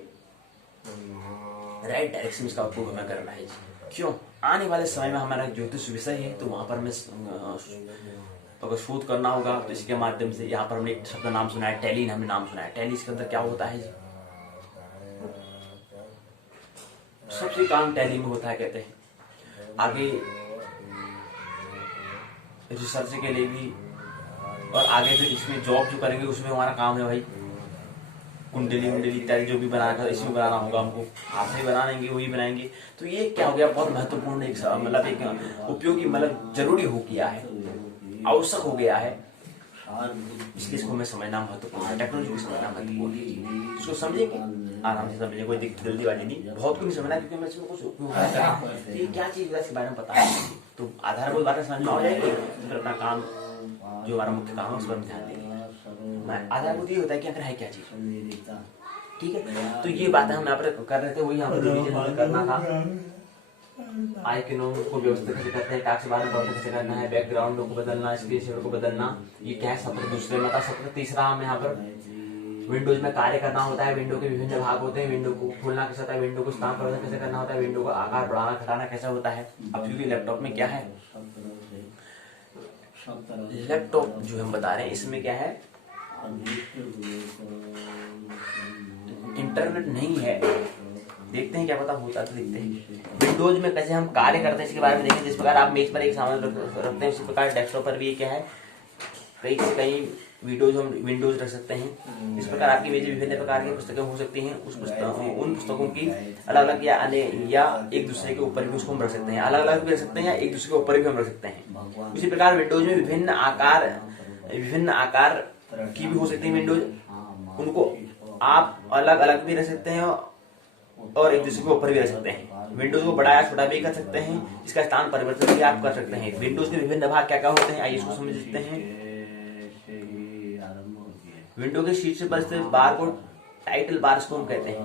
राइट डायरेक्शन में इसका उपयोग हमें करना है जी। क्यों? आने वाले समय में हमारा ज्योतिष विषय है, तो वहां पर हमें अगर शोध करना होगा तो इसके माध्यम से, यहाँ पर हमने एक शब्द नाम सुना है, टैली, हमने नाम सुना है। टैली इसके अंदर क्या होता है जी? सबसे काम टैली में होता है, कहते हैं। आगे रिसर्च के लिए भी, और आगे फिर इसमें जॉब जो करेंगे उसमें हमारा काम है भाई, कुंडली इत्यादि जो भी बनाना है, इसमें बनाना होगा हमको, हाथ से बनाएंगे वही बनाएंगे। तो ये क्या हो गया, बहुत महत्वपूर्ण एक मतलब एक उपयोगी, मतलब जरूरी हो गया है, आवश्यक हो गया है। इसलिए इसको हमें समझना महत्वपूर्ण है, टेक्नोलॉजी को समझना महत्वपूर्ण है। इसको समझेंगे, आराम से समझेंगे, कोई दिक्कत जल्दीबाजी नहीं, बहुत कुछ समझना, क्योंकि मैं इसमें कुछ उपयोग ये क्या चीज है इसके बारे में पता है, तो आधारभूत बातें समझ में आ जाएगी, फिर अपना काम जो हमारा मुख्य काम है उस पर ध्यान देंगे। आधार को तो ये होता है कि आखिर है क्या चीज, संवेदिता, ठीक है। तो ये बातें हम यहाँ पर कर रहे थे, वही यहाँ पर रिवीजन हमें करना था। आई के नोम को व्यवस्थित कैसे करते हैं, टास्क के बारे में डॉक्टर कैसे करना है, बैकग्राउंड को बदलना, स्क्रीन शेयर को बदलना, ये क्या है सत्र दूसरे में था। सत्र तीसरा हमें यहाँ पर विंडोज में कार्य करना होता है, विंडो के विभिन्न भाग होते हैं, विंडो को खोलना कैसे होता है, विंडो को स्थान परिवर्तन कैसे करना होता है, विंडो का आकार बढ़ाना घटाना कैसा होता है। अब क्योंकि लैपटॉप में क्या है, लैपटॉप जो हम बता रहे हैं इसमें क्या है, इंटरनेट नहीं है। देखते हैं क्या पता होता तो देखते हैं। विंडोज में कैसे हम कार्य करते हैं इसके बारे में देखें। जिस प्रकार आप मेज पर एक सामान रखते हैं उसी प्रकार डेस्कटॉप पर भी क्या है, कई से कई विंडोज रख सकते हैं। इस प्रकार आपकी मेज विभिन्न प्रकार की पुस्तकें हो सकती हैं। उन पुस्तकों की अलग अलग या एक दूसरे के ऊपर भी उसको हम रख सकते हैं, अलग अलग भी रख सकते हैं या एक दूसरे के ऊपर भी हम रख सकते हैं। इसी प्रकार विंडोज में विभिन्न आकार की भी हो सकती है विंडोज, उनको आप अलग अलग भी रख सकते हैं और एक दूसरे के ऊपर भी रख सकते हैं। विंडोज को बड़ा या छोटा भी कर सकते हैं, इसका स्थान परिवर्तन भी आप कर सकते हैं। विंडोज के विभिन्न भाग क्या क्या होते हैं आइए इसको समझ सकते हैं। विंडो के शीर्ष पर स्थित बार को टाइटल बार इसको हम कहते हैं।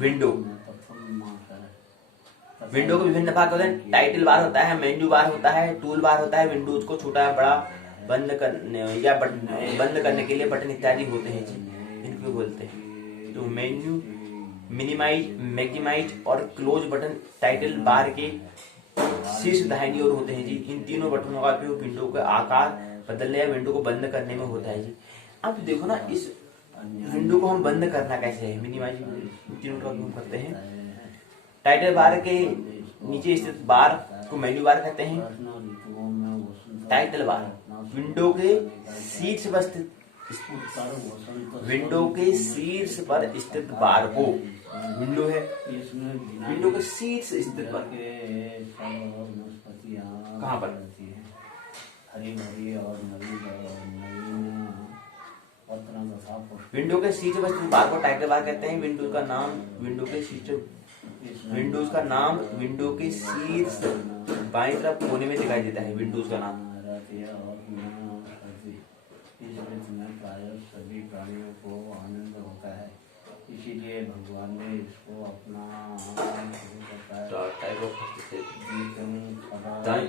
विंडो के विभिन्न भाग होते हैं, टाइटल बार होता है, मेन्यू बार होता है, टूल बार होता है। विंडोज को छोटा या बड़ा बंद करने के लिए बटन इत्यादि होते हैं जी, इनको बोलते हैं। तो मेन्यू, मिनिमाइज, मैक्सिमाइज और क्लोज बटन टाइटल बार के शीर्ष दाहिनी ओर होते हैं जी। इन तीनों बटनों का उपयोग विंडो का आकार बदलने या विंडो को बंद करने में होता है जी। अब देखो ना, इस विंडो को हम बंद करना कैसे है, मिनिमाइज, तीनों का उपयोग करते हैं। टाइटल बार के नीचे स्थित बार को मेन्यू बार कहते हैं। टाइटल बार विंडो के शीर्ष पर स्थित बार को, विंडो है, विंडो के शीर्ष स्थित बार कहाँ पर, विंडो के शीर्ष पर स्थित बार को टाइटल बार कहते हैं। विंडोज का नाम विंडो के शीर्ष बाईं तरफ कोने में दिखाई देता है। विंडोज का नाम सभी प्राणियों को आनंद होता है, इसीलिए भगवान ने इसको अपना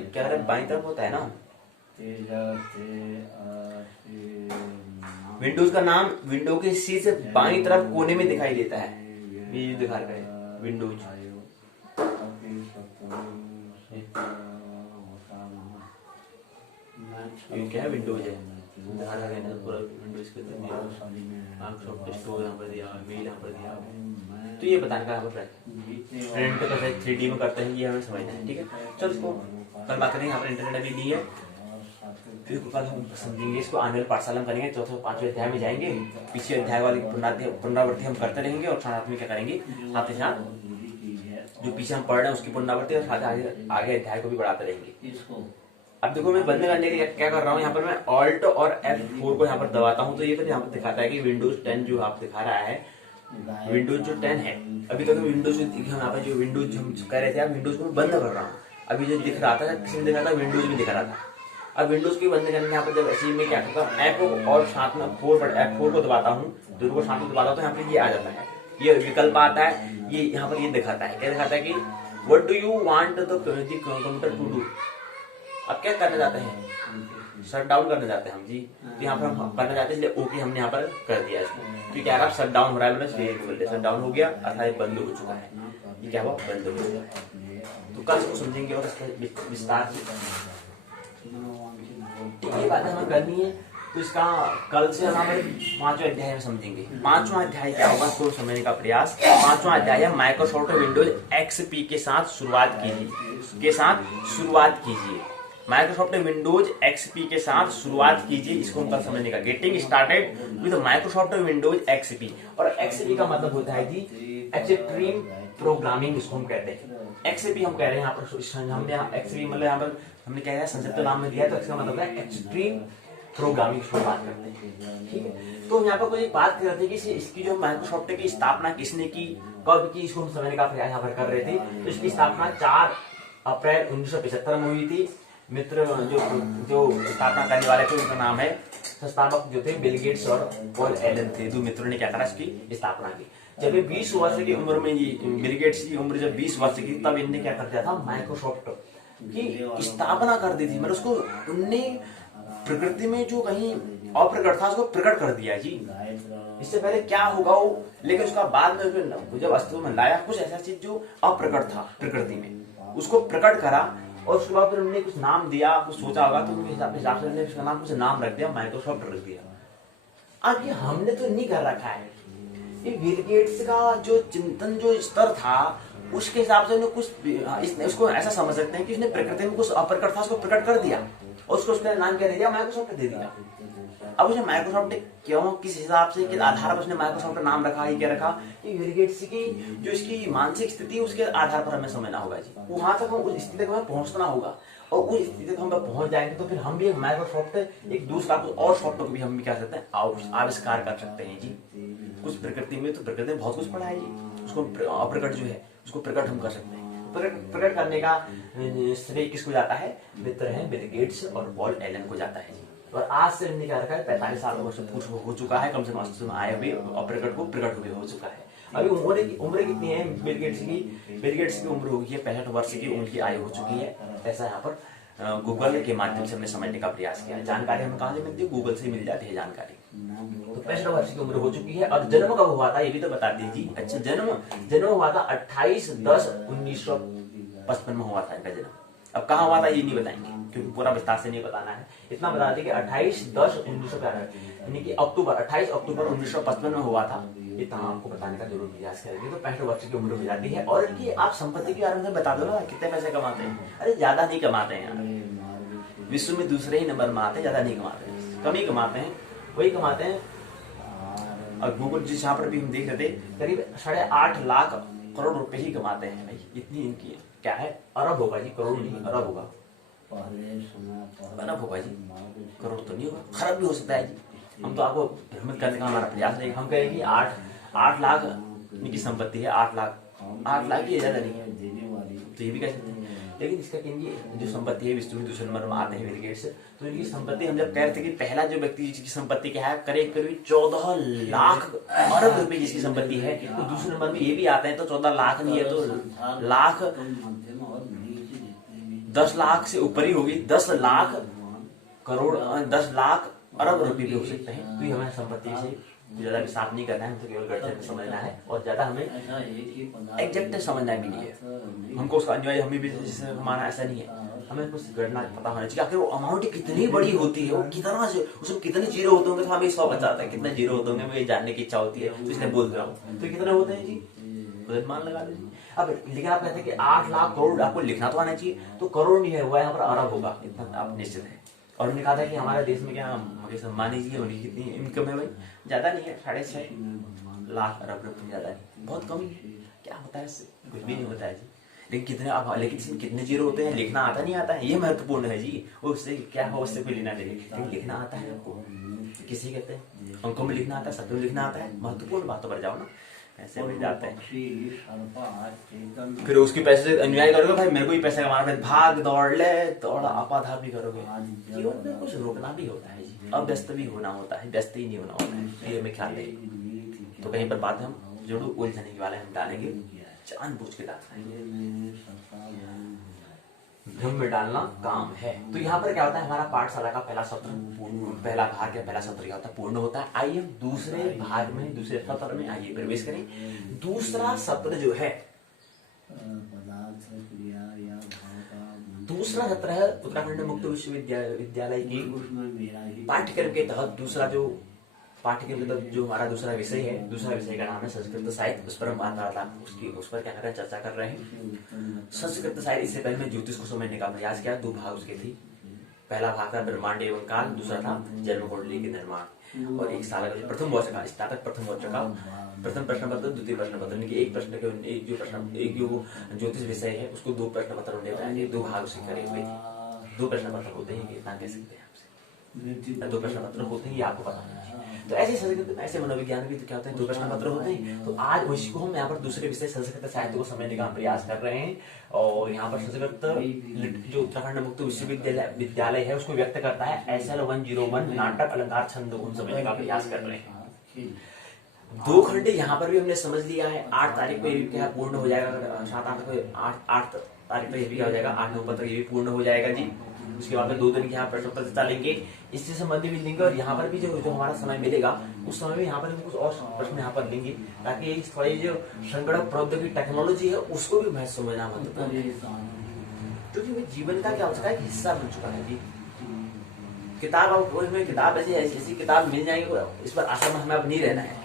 क्या बाईं तरफ होता है ना। विंडोज का नाम विंडो के शीर्ष बाईं तरफ कोने में दिखाई देता है। ये दिखा रहा है विंडोज, ये क्या है, विंडोज है, पूरा विंडोज के अंदर स्टोर यहाँ पर दिया, मेल यहाँ पर दिया। तो ये बताने का यहाँ पर प्रिंट कैसे 3D में करते हैं ये हमें समझना है, ठीक है। चलो इसको कल बात करेंगे। यहाँ पर इंटरनेट अभी नहीं है, फिर कल हम समझेंगे इसको। आने वाले पाठशाला में करेंगे, चौथे 5वें अध्याय में जाएंगे। पीछे अध्याय वाली पुनरावृत्ति हम करते रहेंगे और साथ में क्या करेंगे, साथ ही साथ जो पीछे हम पढ़ रहे हैं उसकी पुनरावृत्ति और साथ आगे अध्याय को भी बढ़ाते रहेंगे। अब देखो मैं बंद करने के लिए क्या कर रहा हूँ, यहाँ पर मैं ऑल्ट और F4 को यहाँ पर दबाता हूँ तो ये फिर यहाँ पर दिखाता है कि विंडोज 10 जो आप दिखा रहा है, विंडोज जो 10 है। अभी तक विंडोज यहाँ पर जो विंडोज हम कह रहे थे, अब विंडोज को बंद कर रहा हूँ। अभी जो दिख रहा था, किसी ने दिखा था, विंडोज में दिखा रहा था। अब विंडोज को बंद करने यहाँ पर जब ऐसे में क्या करता हूँ, F और साथ में F4 को दबाता हूँ, दोनों को साथ में दबाता हूँ तो यहाँ पर ये आ जाता है, ये विकल्प आता है। ये यहाँ पर ये दिखाता है, क्या दिखाता है कि what do you want the computer to do. अब क्या करना चाहते हैं, शट डाउन करना चाहते हैं हम जी। तो यहाँ पर हम करना चाहते हैं, इसलिए ओके हमने यहाँ पर कर दिया इसको। तो क्या आप शट डाउन हो रहा है, शट डाउन हो गया अर्थात बंद हो चुका है। ये क्या हुआ, बंद हो गया। तो कल इसको समझेंगे और विस्तार से ये बातें हमें करनी है। तो इसका कल से हम 5वां अध्याय में समझेंगे। 5वां अध्याय क्या होगा इसको समझने का प्रयास। 5वां अध्याय है माइक्रोसॉफ्ट विंडोज XP के साथ शुरुआत कीजिए। माइक्रोसॉफ्ट विंडोज XP के साथ शुरुआत कीजिए, इसको हम कल समझने का। Getting started with Microsoft Windows XP। और XP का मतलब होता है जी एक्सट्रीम प्रोग्रामिंग, इसको हम कहते हैं। XP हम कह रहे हैं यहाँ पर, हमने XP मतलब यहाँ पर हमने क्या है संक्षिप्त नाम में दिया, तो इसका मतलब है एक्सट्रीम प्रोग्रामिंग की बात करते हैं, ठीक है। तो यहाँ पर कोई बात कर रहे थे कि इसकी जो माइक्रोसॉफ्ट की स्थापना किसने की, कब की, इसको हम समझने का प्रयास यहाँ पर कर रहे थे। तो इसकी स्थापना 4 अप्रैल 1975 में हुई थी। मित्र जो जो स्थापना करने वाले थे उनका नाम है, संस्थापक जो थे बिल गेट्स और पॉल एलन थे। दो मित्रों ने क्या करा इसकी स्थापना की। जब ये 20 वर्ष की उम्र में, ये बिल गेट्स की उम्र जब 20 वर्ष की, तब इनने क्या कर दिया था, माइक्रोसॉफ्ट की स्थापना कर दी थी। मतलब उसको उनने प्रकृति में जो कहीं अप्रकट था उसको प्रकट कर दिया जी। इससे पहले क्या होगा वो, लेकिन उसका बाद में जब अस्तित्व में लाया, कुछ ऐसा चीज जो अप्रकट था प्रकृति में, उसको प्रकट करा। और उसके बाद फिर उन्होंने कुछ नाम दिया, कुछ सोचा होगा तो उनके हिसाब से उन्होंने उसका नाम, कुछ नाम रख दिया, माइक्रोसॉफ्ट रख दिया। अब ये हमने तो नहीं कर रखा है, ये बिल गेट्स का जो चिंतन जो स्तर था उसके हिसाब से कुछ उसको ऐसा समझ सकते हैं कि उसने प्रकृति में कुछ अप्रकट था उसको प्रकट कर दिया और उसको उसका नाम क्या दे दिया, माइक्रोसॉफ्ट दे दिया। अब उसने माइक्रोसॉफ्ट क्यों, किस हिसाब से, किस आधार पर उसने माइक्रोसॉफ्ट नाम रखा, ये क्या रखा कि बिल गेट्स की जो इसकी मानसिक स्थिति उसके आधार पर हमें समझना होगा जी। वहां तक हम उस स्थिति तक हमें पहुंचना होगा और उस स्थिति तक हम पहुंच जाएंगे तो फिर हम भी एक माइक्रोसॉफ्ट, एक दूसरा कुछ और सॉफ्टवेयर भी हम भी क्या सकते हैं, आविष्कार कर सकते हैं जी। कुछ प्रकृति में, तो प्रकृति में बहुत कुछ पड़ा है जी, उसको अप्रकट जो है उसको प्रकट हम कर सकते हैं। प्रकट करने का श्रेय किसको जाता है, मित्र हैं बिल गेट्स और पॉल एलन को जाता है जी। और आज से हमने क्या रखा है, 45 साल वर्ष पूर्व हो चुका है, कम से कम अस्तित्व में आए हुए अप्रकट को प्रकट हुए हो चुका है। अभी उम्र कितनी है बिल गेट्स की, बिल गेट्स की उम्र होगी 65 वर्ष की उनकी आयु हो चुकी है। ऐसा यहाँ पर गूगल के माध्यम से हमने समझने का प्रयास किया। जानकारी हमें कहाँ से मिलती है, गूगल से मिल जाती है जानकारी। तो 65 वर्ष की उम्र हो चुकी है। और जन्म कब हुआ था ये भी तो बता दीजिए। अच्छा, जन्म हुआ था 28/10/1955 में हुआ था इनका जन्म। अब कहाँ हुआ था ये नहीं बताएंगे क्योंकि पूरा विस्तार से नहीं बताना है, इतना बता दें कि 28/10/1955 यानी कि 28 अक्टूबर 1955 में हुआ था। इतना आपको बताने का जरूर प्रयास करेंगे। तो 65 वर्ष की उम्र हो जाती है। और इनकी आप संपत्ति के बारे में बता दो ना, कितने पैसे कमाते हैं। अरे ज्यादा नहीं कमाते हैं यार, विश्व में दूसरे ही नंबर में आते हैं, ज्यादा नहीं कमाते हैं, कम ही कमाते हैं, वही कमाते हैं। और गूगल जिस यहाँ पर भी हम देख रहे थे, करीब 8.5 लाख करोड़ रुपए ही कमाते हैं भाई। इतनी इनकी क्या है, अरब होगा जी, करोड़ नहीं अरब होगा, अरब होगा जी, करोड़ तो नहीं होगा, खरब भी हो सकता है जी। हम तो आपको भ्रमित करने का हमारा प्रयास रहेगा। हम कहेंगे 8 लाख इनकी संपत्ति है, 8 लाख ही ज्यादा नहीं है, तो ये भी कह सकते हैं। लेकिन इसका कहेंगे जो संपत्ति है विश्व में दूसरे नंबर में आते हैं बिल गेट्स। तो इनकी संपत्ति हम जब कह रहे थे कि पहला जो व्यक्ति जिसकी संपत्ति क्या है, करीब 14 लाख अरब रुपए जिसकी संपत्ति है, तो दूसरे नंबर में ये भी आते हैं। तो 14 लाख नहीं है तो लाख 10 लाख से ऊपर ही होगी, 10 लाख करोड़, 10 लाख अरब रुपए भी हो सकते हैं। तो ये हमें संपत्ति से ज्यादा विस्तार नहीं करना है, हमको केवल गणित में समझना है और ज्यादा हमें एग्जैक्ट समझना भी नहीं है। हमको उसका अन्वय हमें भी हमारा ऐसा नहीं है, हमें कुछ गणना पता होना चाहिए आखिर वो अमाउंट कितनी बड़ी होती है, वो कितना उसमें कितने जीरो होते होंगे। तो हमें 100 बचाता है, कितने जीरो होते होंगे मुझे जानने की इच्छा होती है, तो इसलिए बोल रहा हूँ। तो कितने होते हैं जी, मान लगा लीजिए। अब लेकिन आप कहते हैं कि 8 लाख करोड़, आपको लिखना तो आना चाहिए, तो करोड़ नहीं है, हुआ यहाँ पर अरब होगा, इतना आप निश्चित है। और उन्होंने कहा था कि हमारे देश में क्या मान लीजिए उनकी कितनी इनकम है भाई, ज्यादा नहीं है, 6.5 लाख अरब रुपये, ज्यादा नहीं, बहुत कम ही। क्या होता है इससे, कुछ भी नहीं होता है जी। लेकिन कितने आप, लेकिन इसमें कितने जीरो होते हैं लिखना आता नहीं आता है, ये महत्वपूर्ण है जी। उससे क्या हो, उससे कोई लेना देना, लेकिन लिखना आता है आपको, किसी कहते हैं अंकों में लिखना आता है, शब्दों में लिखना आता है, महत्वपूर्ण बातों पर जाओ ना, ऐसे मिल जाते हैं। फिर उसके पैसे से अन्याय करोगे भाई, मेरे को ही पैसे कमाना है, भाग दौड़ ले, थोड़ा आपाधार भी करोगे। जीवन में कुछ रोकना भी होता है जी, अव्यस्त भी होना होता है, व्यस्त ही नहीं होना होता है, ये हमें ख्याल रखें। तो कहीं पर बात हम जरूर उलझने के वाले हम डालेंगे, जानबूझ के डालना, भ्रम में डालना काम है। तो यहाँ पर क्या होता है, हमारा पाठशाला का पहला सत्र, पहला भाग या पहला सत्र क्या होता है, पूर्ण होता है। आइए हम दूसरे भाग में, दूसरे सत्र में आइए प्रवेश करें। दूसरा सत्र जो है, दूसरा सत्र है उत्तराखंड मुक्त विश्वविद्यालय की पाठ्यक्रम के तहत दूसरा जो पाठ्यक्रम के तहत जो हमारा दूसरा विषय है, दूसरा विषय का नाम है संस्कृत साहित्य। उस पर हम वार्तालाप उस पर क्या कर रहे हैं, चर्चा कर रहे हैं संस्कृत साहित्य। इससे पहले मैं ज्योतिष को समझने का प्रयास किया, 2 भाग उसके थी। पहला भाग था ब्रह्मांड एवं काल, दूसरा था जन्म कुंडली के निर्माण। और 1 साल का प्रथम वर्ष का स्नातक प्रथम वर्ष का प्रथम प्रश्न पत्र, द्वितीय प्रश्न पत्र, एक प्रश्न के एक जो ज्योतिष विषय है उसको 2 प्रश्न पत्र होने, 2 भाग से करे हुए 2 प्रश्न पत्र होते हैं, इतना कह सकते हैं आपसे। दो प्रश्न पत्र होते हैं, ये आपको पता होना चाहिए। तो ऐसे संस्कृत में, ऐसे मनोविज्ञान भी तो क्या होते हैं, दो प्रश्न पत्र होते हैं। तो आज उसी को हम यहाँ पर दूसरे विषय संस्कृत साहित्य को समझने का प्रयास कर रहे हैं। और यहाँ पर संस्कृत जो उत्तराखंड मुक्त विश्वविद्यालय है उसको व्यक्त करता है SL101 नाटक अलंकार छंद को हम समझने का प्रयास कर रहे हैं। 2 खंड यहाँ पर भी हमने समझ लिया है। 8 तारीख को ये भी क्या पूर्ण हो जाएगा, 8 तारीख को ये भी क्या हो जाएगा, 8 नवंबर तक ये भी पूर्ण हो जाएगा जी। उसके बाद में 2 दिन के यहाँ प्रश्न पत्र लेंगे, इससे संबंधित भी लेंगे। और यहाँ पर भी जो हमारा समय मिलेगा उस समय में यहाँ पर हम कुछ और प्रश्न यहाँ पर लेंगे, ताकि थोड़ी जो संगणक प्रौद्योगिकी टेक्नोलॉजी है उसको भी मैं समझना महत्वपूर्ण है, क्योंकि जीवन का क्या होता है कि हिस्सा बन चुका है जी। किताब अब किताब ऐसी किताब मिल जाएगी, इस पर आशा में हमें अब नहीं रहना है,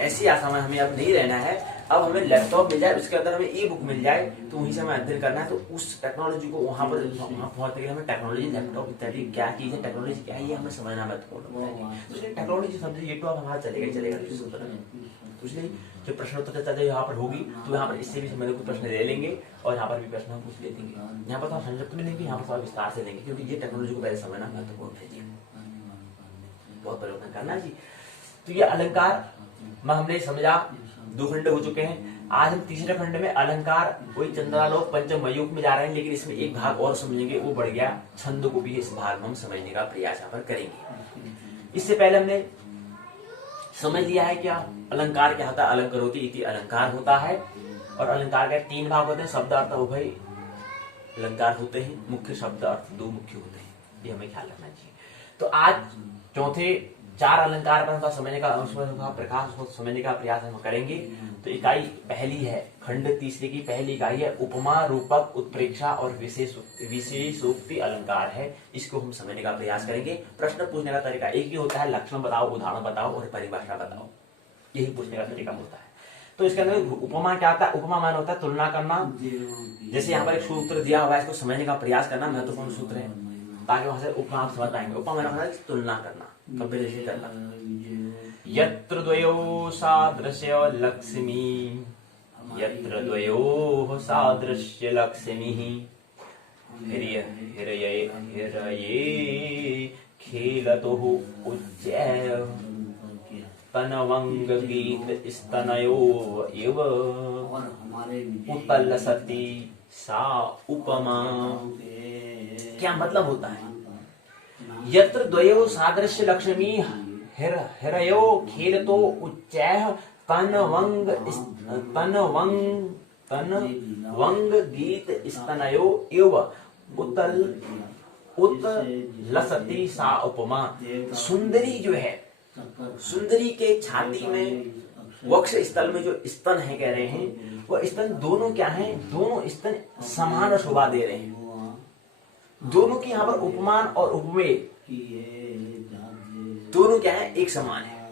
ऐसी आशा में हमें अब नहीं रहना है। अब हमें लैपटॉप मिल जाए, उसके अंदर हमें ई-बुक मिल जाए, तो वहीं से हमें अध्ययन करना है। तो उस टेक्नोलॉजी को वहां पहुंचने के लिए हमें टेक्नोलॉजी, लैपटॉप इत्यादि क्या चीज है, टेक्नोलॉजी क्या है, ये हमें समझना महत्वपूर्ण है। तो इसलिए टेक्नोलॉजी समझिए, ये तो अब हमारा चलेगा। तो इसलिए जो प्रश्न उत्तर चर्चा जो यहाँ पर होगी, तो यहाँ पर इससे भी संबंधित कुछ प्रश्न ले लेंगे, और यहाँ पर भी प्रश्न हम कुछ ले देंगे। यहाँ पर तो संक्षिप्त में लेंगे, यहाँ पर थोड़ा विस्तार से लेंगे, क्योंकि ये टेक्नोलॉजी को पहले समझना महत्वपूर्ण है जी, बहुत परिवर्तन करना जी। तो ये अलंकार में हमने समझा, 2 खंड हो चुके हैं। आज हम तीसरे खंड में अलंकार वही चंद्रालोक पंचम मयूख में जा रहे हैं, लेकिन इसमें एक भाग और समझेंगे, वो बढ़ गया छंद को भी इस भाग में हम समझने का प्रयास यहाँ पर करेंगे। इससे पहले हमने समझ लिया है क्या अलंकार क्या होता है, अलंकरोति इति अलंकार होता है। और अलंकार के 3 भाग होते हैं, शब्द अर्थ उभय अलंकार होते हैं, मुख्य शब्द अर्थ 2 मुख्य होते हैं, ये हमें ख्याल रखना चाहिए। तो आज चौथे 4 अलंकार पर हम समझने का प्रकाश को समझने का प्रयास हम करेंगे। तो इकाई पहली है, खंड तीसरे की पहली इकाई है उपमा, रूपक, उत्प्रेक्षा और विशेषोक्ति अलंकार है। इसको हम समझने का प्रयास करेंगे। प्रश्न पूछने का तरीका एक ही होता है, लक्षण बताओ, उदाहरण बताओ और परिभाषा बताओ, यही पूछने का तरीका होता है। तो इसके अंदर उपमा क्या होता है, उपमा मान होता है तुलना करना। जैसे यहाँ पर एक सूत्र दिया हुआ है, इसको समझने का प्रयास करना महत्वपूर्ण सूत्र है, ताकि वहां से उपमा आप समझ पाएंगे। उपमा मान होता है तुलना करना, कंपेरिजन करना। यत्र द्वयोः सादृश्य लक्ष्मी, यत्र द्वयोः सादृश्य लक्ष्मीः, हिरये खेलतुः उच्चैः, तनवंग गीत स्तनयो इव, उत्पलसति सा उपमा। क्या मतलब होता है, यत्र द्वयोः सादृश्य लक्ष्मी, हिरयो खेलतो उच्चैः, तनवंग गीत स्तनयो इव, उत्पलसति सा उपमा। सुंदरी जो है, सुंदरी के छाती में, वक्ष स्थल में जो स्तन है कह रहे हैं, वो स्तन दोनों क्या हैं, दोनों स्तन समान शोभा दे रहे हैं। दोनों की यहाँ पर उपमान और उपमेय दोनों क्या है, एक समान है।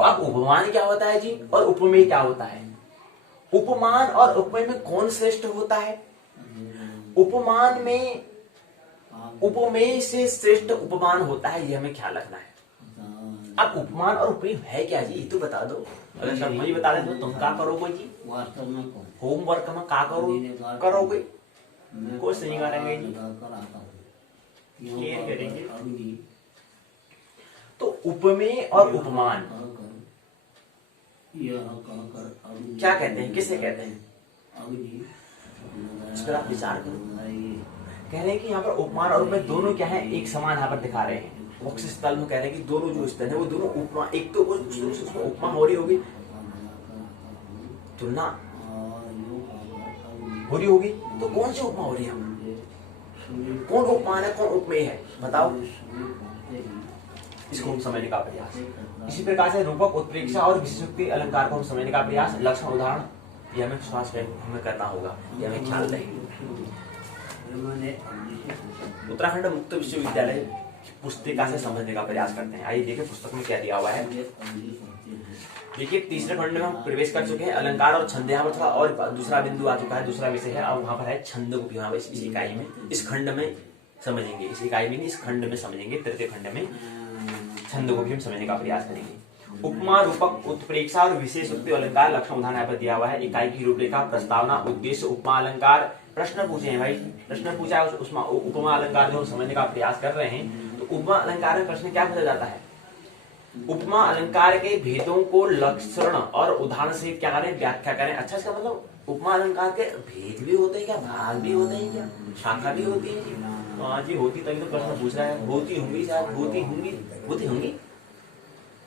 अब उपमान क्या होता है जी, और उपमेय क्या होता है। उपमान और उपमेय में कौन श्रेष्ठ होता है। उपमान में उपमेय से श्रेष्ठ उपमान होता है, ये हमें ख्याल रखना है। अब उपमान और उपमेय है क्या जी, ये तो बता दो। अगर सब मुझे बता दें तो तुम क्या करोगे जी, होमवर्क में क्या करोगे, कुछ नहीं करेंगे जी, करेंगे। तो उपमेय और उपमान क्या कहते हैं, किसे कहते हैं, इस पर आप विचार करो। कह रहे हैं कि यहाँ पर उपमान और उपमेय दोनों क्या है, एक समान यहाँ पर दिखा रहे हैं। वक्ष स्थल में कह रहे हैं कि दोनों जो स्तन है वो दोनों उपमा, एक तो उसमें उपमा हो रही होगी, तुलना हो रही होगी, तो कौन सी उपमा हो रही है, कौन उपमान है, कौन उपमेय है, बताओ। इसको हम समझने का प्रयास। इसी प्रकार से रूपक, उत्प्रेक्षा और विशेषोक्ति अलंकार को हम समझने का प्रयास, लक्षण, उदाहरण, ये हमें विश्वास हमें करना होगा, ये हमें ख्याल रहेगा। उत्तराखंड मुक्त विश्वविद्यालय पुस्तिका से समझने का प्रयास करते हैं। आइए देखिए पुस्तक में क्या दिया हुआ है। देखिए तीसरे खंड में हम प्रवेश कर चुके हैं, अलंकार और छंद। यहाँ पर थोड़ा और दूसरा बिंदु आ चुका है, दूसरा विषय है। अब वहां पर है छंद को भी, वहां इस इकाई में, इस खंड में समझेंगे, इस इकाई में नहीं, इस खंड में समझेंगे। तृतीय खंड में छंद को भी हम समझने का प्रयास करेंगे। उपमा, रूपक, उत्प्रेक्षा और विशेष उक्ति अलंकार लक्षण उदाहरण यहाँ पर दिया हुआ है। इकाई की रूपरेखा, प्रस्तावना, उद्देश्य, उपमा अलंकार। प्रश्न पूछे हैं भाई, प्रश्न पूछा है उसमें उपमा अलंकार जो हम समझने का प्रयास कर रहे हैं। तो उपमा अलंकार में प्रश्न क्या पूछा जाता है? उपमा अलंकार के भेदों को लक्षण और उदाहरण से क्या करें, व्याख्या करें। अच्छा, इसका मतलब उपमा अलंकार के भेद भी होते हैं क्या, भाग भी होते हैं क्या, शाखा भी होती है? हाँ जी, होती, तभी तो प्रश्न पूछ रहा है। होती होंगी शायद, होती होंगी,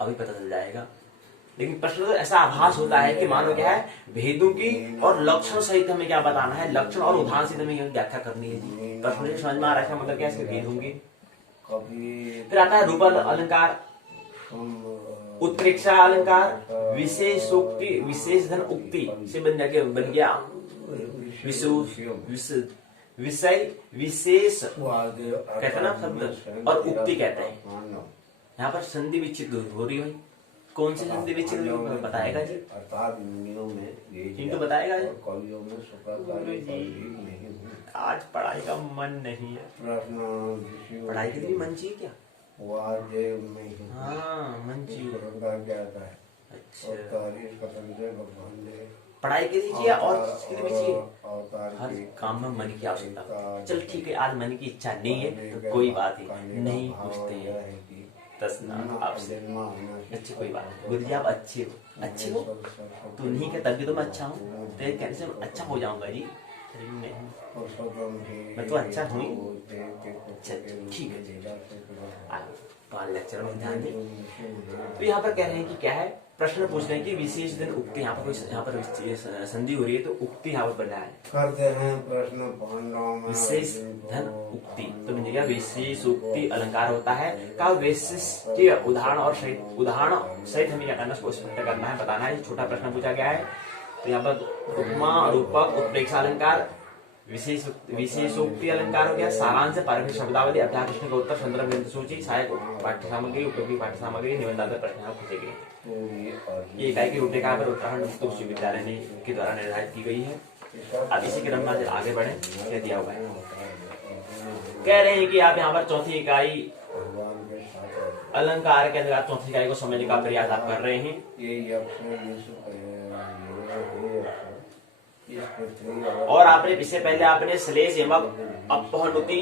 अभी पता चल जाएगा। लेकिन प्रश्न तो ऐसा आभास होता है कि मानो क्या है, भेदों की और लक्षण सहित हमें क्या बताना है, लक्षण और उदाहरण सहित हमें व्याख्या करनी है जी। प्रश्न से समझ में आ रहा है मतलब क्या, इसके भेद होंगे। फिर आता है रूपक अलंकार, उत्प्रेक्षा अलंकार, विशेषोक्ति, विशेष धन उक्ति से बन गया विषय विशेष कहते हैं ना शब्द, और उक्ति कहते हैं। यहाँ पर संधि विच्छेद हो रही है भाई, कौन सी संधि विच्छेद बताएगा जी? तो बताएगा जी। आज पढ़ाई का मन नहीं है, पढ़ाई के लिए मन चाहिए क्या? हाँ, मन चाहिए। अच्छा, पढ़ाई के लिए चाहिए और किसके लिए भी चाहिए? हर काम में मन की आवश्यकता। चल ठीक है, आज मन की इच्छा नहीं है तो कोई बात नहीं पूछते हैं आपसे। अच्छी कोई बात नहीं, गुरु जी आप अच्छे हो तो नहीं के तब भी तो मैं अच्छा हूँ, तेरे कहने से अच्छा हो जाऊंगा जी। मैं तो अच्छा हूँ। अच्छा ठीक है जी, लेक्चर में ध्यान दें। तो यहाँ पर कह रहे हैं कि क्या है, प्रश्न पूछ रहे हैं कि विशेष दिन उक्ति, यहाँ पर संधि हो रही है तो उक्ति यहाँ पर बना है। करते हैं प्रश्न पांडवों में विशेष धन उक्ति, तो मैंने कहा विशेष उक्ति अलंकार होता है का विशिष्ट उदाहरण और सहित, उदाहरण सहित हमें क्या करना, उसको स्पष्ट करना है, बताना है। छोटा प्रश्न पूछा गया है। तो यहाँ पर उपमा, रूपक, उत्प्रेक्षा अलंकार, विशेषोक्ति अलंकार हो गया, सारांश, पारंपरिक शब्दावली, अभ्यास प्रश्न का उत्तर, संदर्भ ग्रंथ सूची, सहायक पाठ्य सामग्री, उपयोगी पाठ्य सामग्री, निबंधात्मक प्रश्न पूछे गए। ये इकाई की रूपरेखा पर उत्तराखंड मुक्त उच्च विद्यालय के द्वारा निर्धारित की गई है। अब इसी क्रम में आगे बढ़े, क्या दिया हुआ है, कह रहे हैं कि आप यहाँ पर चौथी इकाई अलंकार के अंदर चौथी इकाई को समझने का प्रयास आप कर रहे हैं। और आपने इससे पहले आपने श्लेष, यमक, अपहनुति,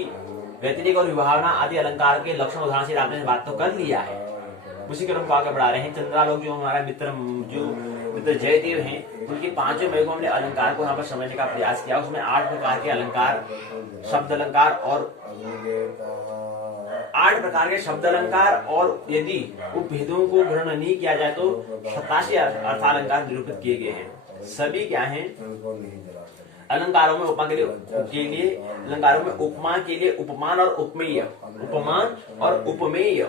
व्यतिरिक और विभावना आदि अलंकार के लक्षण उदाहरण से आपने बात तो कर लिया है। उसी क्रम को आगे बढ़ा रहे हैं। चंद्रालोक जो हमारा मित्र जयदेव हैं, उनके पांचों मेघों में हमने अलंकार को यहाँ पर समझने का प्रयास किया। उसमें 8 प्रकार के अलंकार, शब्द अलंकार और 8 प्रकार के शब्द अलंकार, और यदि उपभेदों को ग्रहण नहीं किया जाए तो 87 अर्थालंकार निरूपित किए गए हैं। सभी क्या हैं? अलंकारों में उपमा के लिए अलंकारों में उपमा के लिए उपमान और उपमेय, उपमान और उपमेय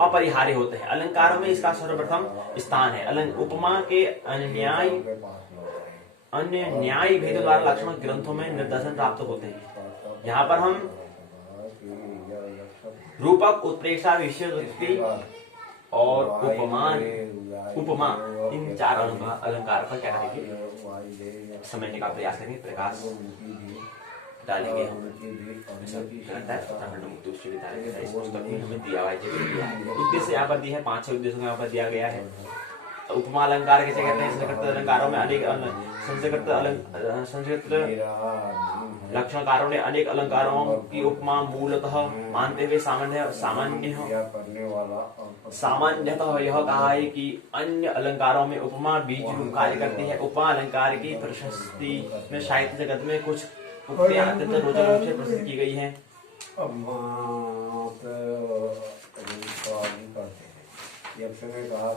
अपरिहार्य होते हैं। अलंकारों में इसका सर्वप्रथम स्थान है। उपमा के अन्य न्याय भेदों द्वारा लक्षण ग्रंथों में निर्देशन प्राप्त होते हैं। यहाँ पर हम रूपक, उत्प्रेक्षा, विशेषोक्ति और उपमा इन 4 अलंकार पर क्या करेंगे, समझने का प्रयास करेंगे, प्रकाश डालेंगे हम। हमें दिया हुआ है उद्देश्य यहाँ पर दिया है, 5-6 उद्देश्यों का यहाँ पर दिया गया है। उपमा अलंकार कैसे कहते हैं? संस्कृत अलंकारों में अनेक संस्कृत लक्षणकारों ने अनेक अलंकारों की उपमा मूलतः मानते हुए सामान्यतः यह कहा है कि अन्य अलंकारों में उपमा बीज रूप कार्य करती है। उपमा अलंकार की प्रशस्ति में साहित्य जगत में कुछ उक्तियां अत्यंत रोचक रूप से प्रस्तुत की गई है। कहा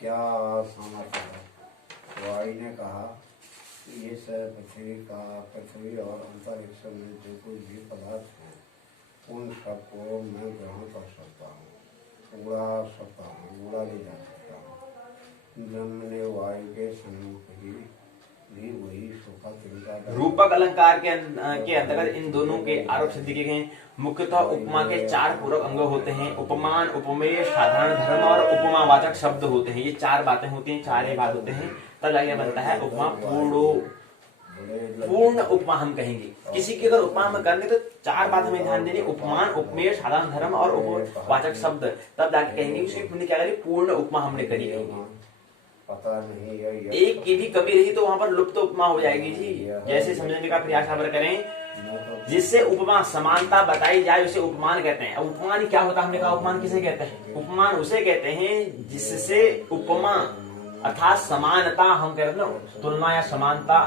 क्या सामर्थ्य है? वायु ने कहा ये सब पृथ्वी और अंतरिक्ष में जो कोई भी पदार्थ है उन सबको मैं ग्रहण कर सकता हूँ, उड़ा सकता हूँ, उड़ा ले जा सकता हूँ। ब्रह्म ने वायु के सम्मुख ही वही सोखा तिनका। रूपक अलंकार के अंतर्गत इन दोनों के आरोप सिद्ध किए गए। मुख्यतः उपमा के 4 पूरक अंग होते हैं। उपमान, उपमेय, साधारण धर्म और उपमावाचक शब्द होते हैं। ये 4 बातें होती हैं, 4 बात होते हैं, तब जाके बनता है उपमा। पूर्ण उपमा हम कहेंगे। किसी की अगर उपमा हम करेंगे तो 4 बात हमें ध्यान देनी, उपमान, उपमेय, साधारण धर्म और उपवाचक शब्द, तब जाके कहेंगे उसकी हमने क्या करी, पूर्ण उपमा हमने करी कहेंगे। पता नहीं है एक की भी कमी रही तो वहां पर लुप्त उपमा हो जाएगी जी। जैसे समझने का प्रयास यहाँ पर करें, जिससे उपमा समानता बताई जाए उसे उपमान कहते हैं। अब उपमान क्या होता है, हमने कहा उपमान किसे कहते हैं, उपमान उसे कहते हैं जिससे उपमा अर्थात समानता हम कह रहे हैं ना, तुलना या समानता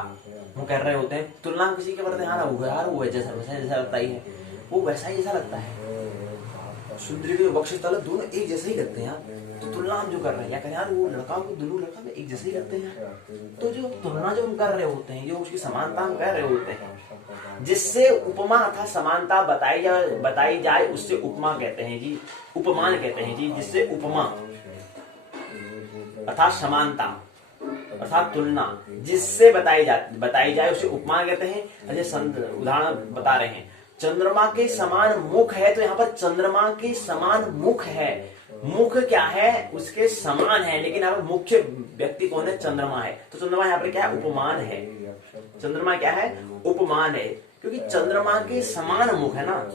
हम कर रहे होते हैं। तुलना हम किसी के प्रति हाँ यार वो जैसा वैसा जैसा लगता ही है, वो वैसा ही जैसा लगता है। सुंदरी के बख्श तल दोनों एक जैसे ही लगते हैं यार, तो तुलना हम जो कर रहे हैं या करें यार वो लड़का को दोनों लड़का में एक जैसे ही लगते हैं, तो जो तुलना जो हम कर रहे होते हैं, जो उसकी समानता हम कर रहे होते हैं, जिससे उपमा अर्थात समानता बताई जाए उससे उपमा कहते हैं जी, उपमान कहते हैं जी। जिससे उपमा अर्थात समानता अर्थात तुलना जिससे बताई जाए उसे उपमान कहते हैं। जैसे उदाहरण बता रहे हैं, चंद्रमा के समान मुख है, तो यहाँ पर चंद्रमा के समान मुख है, मुख क्या है उसके समान है, लेकिन यहाँ पर मुख्य व्यक्ति कौन है, चंद्रमा है, तो चंद्रमा यहाँ पर क्या है, उपमान है। चंद्रमा क्या है, उपमान है, क्योंकि चंद्रमा के समान मुख है ना,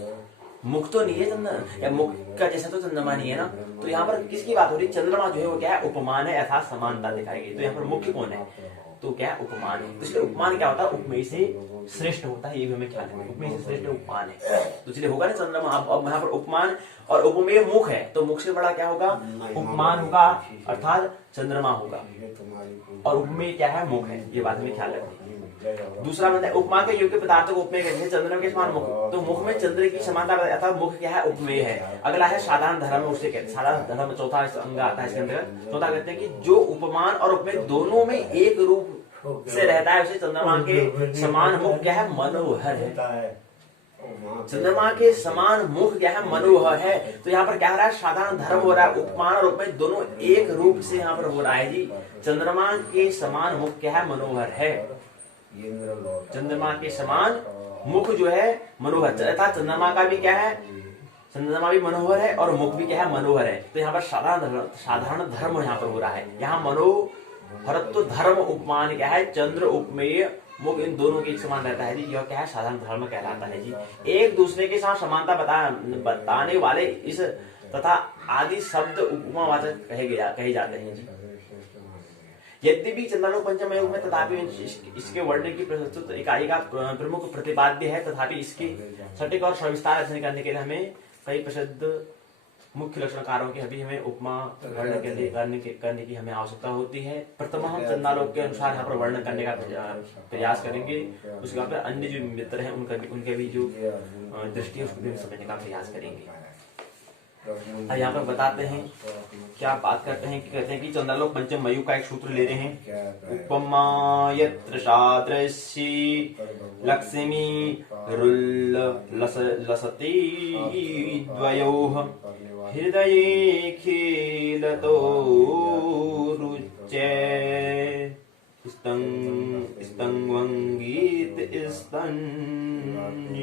मुख तो नहीं है चंद्रमा, या मुख का जैसा तो चंद्रमा नहीं है ना, तो यहाँ पर किसकी बात हो रही, चंद्रमा जो है वो क्या है, उपमान है अर्थात समानता दिखाएगी। तो यहाँ पर मुख्य कौन है, तो क्या है, उपमान है। तो इसलिए उपमान क्या होता है, उपमेय से श्रेष्ठ होता है, ये भी हमें ख्याल है, उपमेय से श्रेष्ठ उपमान है। तो इसलिए होगा ना चंद्रमा। अब यहाँ पर उपमान और उपमेय मुख है, तो मुख से बड़ा क्या होगा, उपमान होगा अर्थात चंद्रमा होगा, और उपमेय क्या है, मुख है। ये बात हमें ख्याल रखनी। दूसरा मतलब उपमा के योग्य पदार्थों को उपमेय कहते हैं, चंद्रमा के समान मुख, तो मुख में चंद्र की समानता अर्थात मुख क्या है, उपमेय है। अगला है साधारण धर्म, उसे कहते हैं साधारण धर्म, चौथा अंग आता है इसके अंदर। चौथा कहते हैं कि जो उपमान और उपमेय दोनों में एक रूप से रहता है, उसे चंद्रमा के समान मुख क्या है, मनोहर है। चंद्रमा के समान मुख क्या है, मनोहर है। तो यहाँ पर क्या हो रहा है, साधारण धर्म हो रहा है, उपमान और उपमेय दोनों एक रूप से यहाँ पर हो रहा है जी। चंद्रमा के समान मुख क्या है, मनोहर है। चंद्रमा के समान मुख जो है मनोहर, अर्थात चंद्रमा का भी क्या है, चंद्रमा भी मनोहर है और मुख भी क्या है, मनोहर है। तो यहाँ पर साधारण धर्म यहाँ पर हो रहा है। यहाँ मनोहरत्व धर्म उपमान क्या है, चंद्र उपमेय मुख इन दोनों के एक समान रहता है जी। यह क्या है, साधारण धर्म कहलाता है जी। एक दूसरे के साथ समानता बताने वाले इस तथा आदि शब्द उपमावाचक कहे जाते हैं जी। यद्यपि चंद्रालोक पंचम योग में तथापि इसके वर्णन की प्रस्तुत इकाई का प्रमुख प्रतिपाद्य है, तथापि इसकी सटीक और सविस्तार अध्ययन करने के लिए हमें कई प्रसिद्ध मुख्य लक्षणकारों की अभी हमें उपमा वर्णन करने की हमें आवश्यकता होती है। प्रथम हम चंद्रालोक के अनुसार यहाँ पर वर्णन करने का प्रयास करेंगे, उसके बाद अन्य जो मित्र हैं उनके भी जो दृष्टि है उसको भी समझने का प्रयास करेंगे। यहाँ पर बताते हैं, क्या बात करते हैं कि कहते हैं कि चंद्रालोक पंचम मयूख का एक सूत्र ले रहे हैं। उपमा यत्र सादृशी लक्ष्मी लसती द्वयोः हृदये खिलतो रुचे स्तंगीत स्तन्यूर्यु।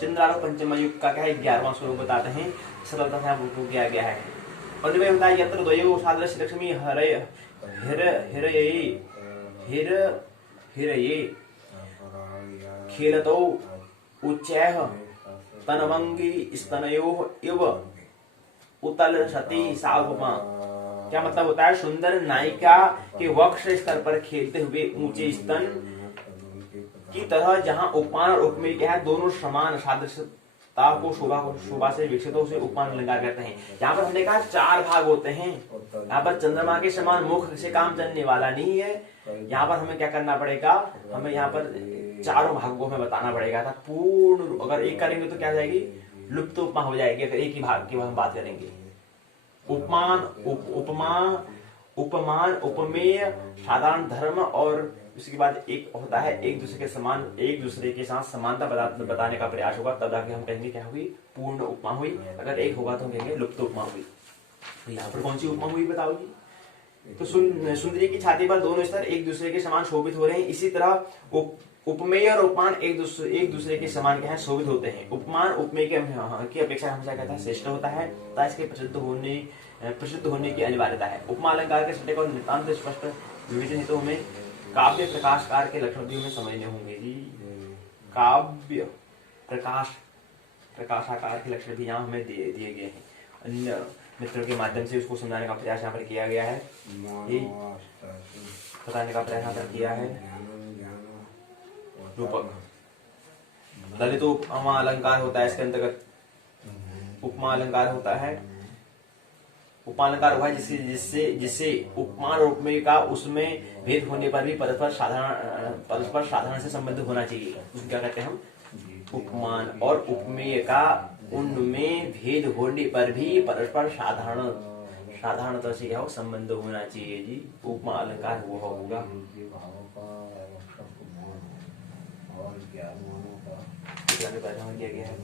चंद्रालोक पंचम युग का क्या है, 11वां स्वरूप बताते हैं, सरलता से आपको किया गया है। और में होता है यत्र द्वयो सादृश्य लक्ष्मी हिरये खेलतो उच्चैः तनवंगी स्तनयोः इव उतलसति सा उपमा। क्या मतलब होता है, सुंदर नायिका के वक्ष स्तर पर खेलते हुए ऊंचे स्तन की तरह, जहां उपमान और उपमेय क्या है, दोनों समान सादृश्यता को शोभा से विकसित हो, उसे उपमान अलंकार कहते हैं। यहाँ पर हमने कहा 4 भाग होते हैं। यहाँ पर चंद्रमा के समान मुख से काम चलने वाला नहीं है। यहाँ पर हमें क्या करना पड़ेगा, हमें यहाँ पर 4 भागों को हमें बताना पड़ेगा था। पूर्ण अगर एक करेंगे तो क्या हो जाएगी, लुप्त उपमा हो जाएगी। अगर एक ही भाग की हम बात करेंगे, उपमान उपमेय साधारण धर्म, और उसके बाद एक होता है एक दूसरे के साथ समानता बताने का प्रयास होगा, तब जाके हम कहेंगे क्या हुई, पूर्ण उपमा हुई। अगर एक होगा तो हम कहेंगे लुप्त उपमा हुई। तो यहाँ पर कौन सी उपमा हुई बताओ जी। तो सुंदरी की छाती पर दोनों स्तर एक दूसरे के समान शोभित हो रहे हैं। इसी तरह उपमेय और उपमान एक दूसरे के समान क्या है, शोभित होते हैं। उपमान उपमेय की अपेक्षा हमेशा कहता है श्रेष्ठ होता है, तथा इसके प्रसिद्ध होने की अनिवार्यता है। उपमा अलंकार के सटीक और नितांत स्पष्ट विवेचन हेतु हमें काव्य प्रकाशकार के लक्षण भी हमें समझने होंगे जी। काव्य प्रकाशाकार के लक्षण भी यहाँ हमें दिए गए हैं। अन्य मित्रों के माध्यम से उसको समझाने का प्रयास यहाँ पर किया गया है, ये बताने का प्रयास यहाँ पर किया है। रूपक ललित उपमा अलंकार होता है, इसके अंतर्गत उपमा अलंकार होता है। उपमा अलंकार हुआ जिससे उपमान और उपमेय का उसमें भेद होने पर भी परस्पर साधारण से संबंध होना चाहिए, उसको क्या कहते हैं हम, उपमान। और उपमेय का उनमें भेद होने पर भी परस्पर साधारणता से क्या हो, संबंध होना चाहिए जी। उपमा अलंकार वो होगा। किया गया है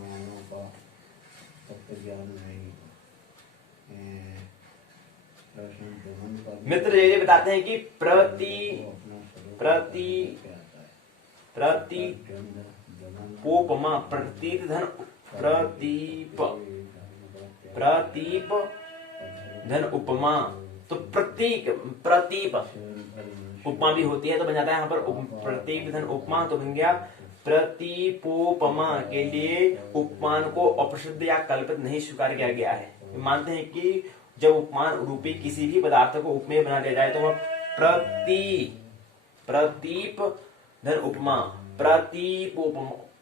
मित्र ये बताते हैं कि प्रतीपोपमा प्रतीप धन उपमा। तो प्रतीप उपमा भी होती है, तो बन जाता है यहाँ पर प्रतीप धन उपमा, तो बन गया प्रतीपोपमा के लिए उपमान को अप्रसिद्ध या कल्पित नहीं स्वीकार किया गया है। मानते हैं कि जब उपमान रूपी किसी भी पदार्थ को उपमेय बना दिया जाए तो वह प्रतीप धन उपमा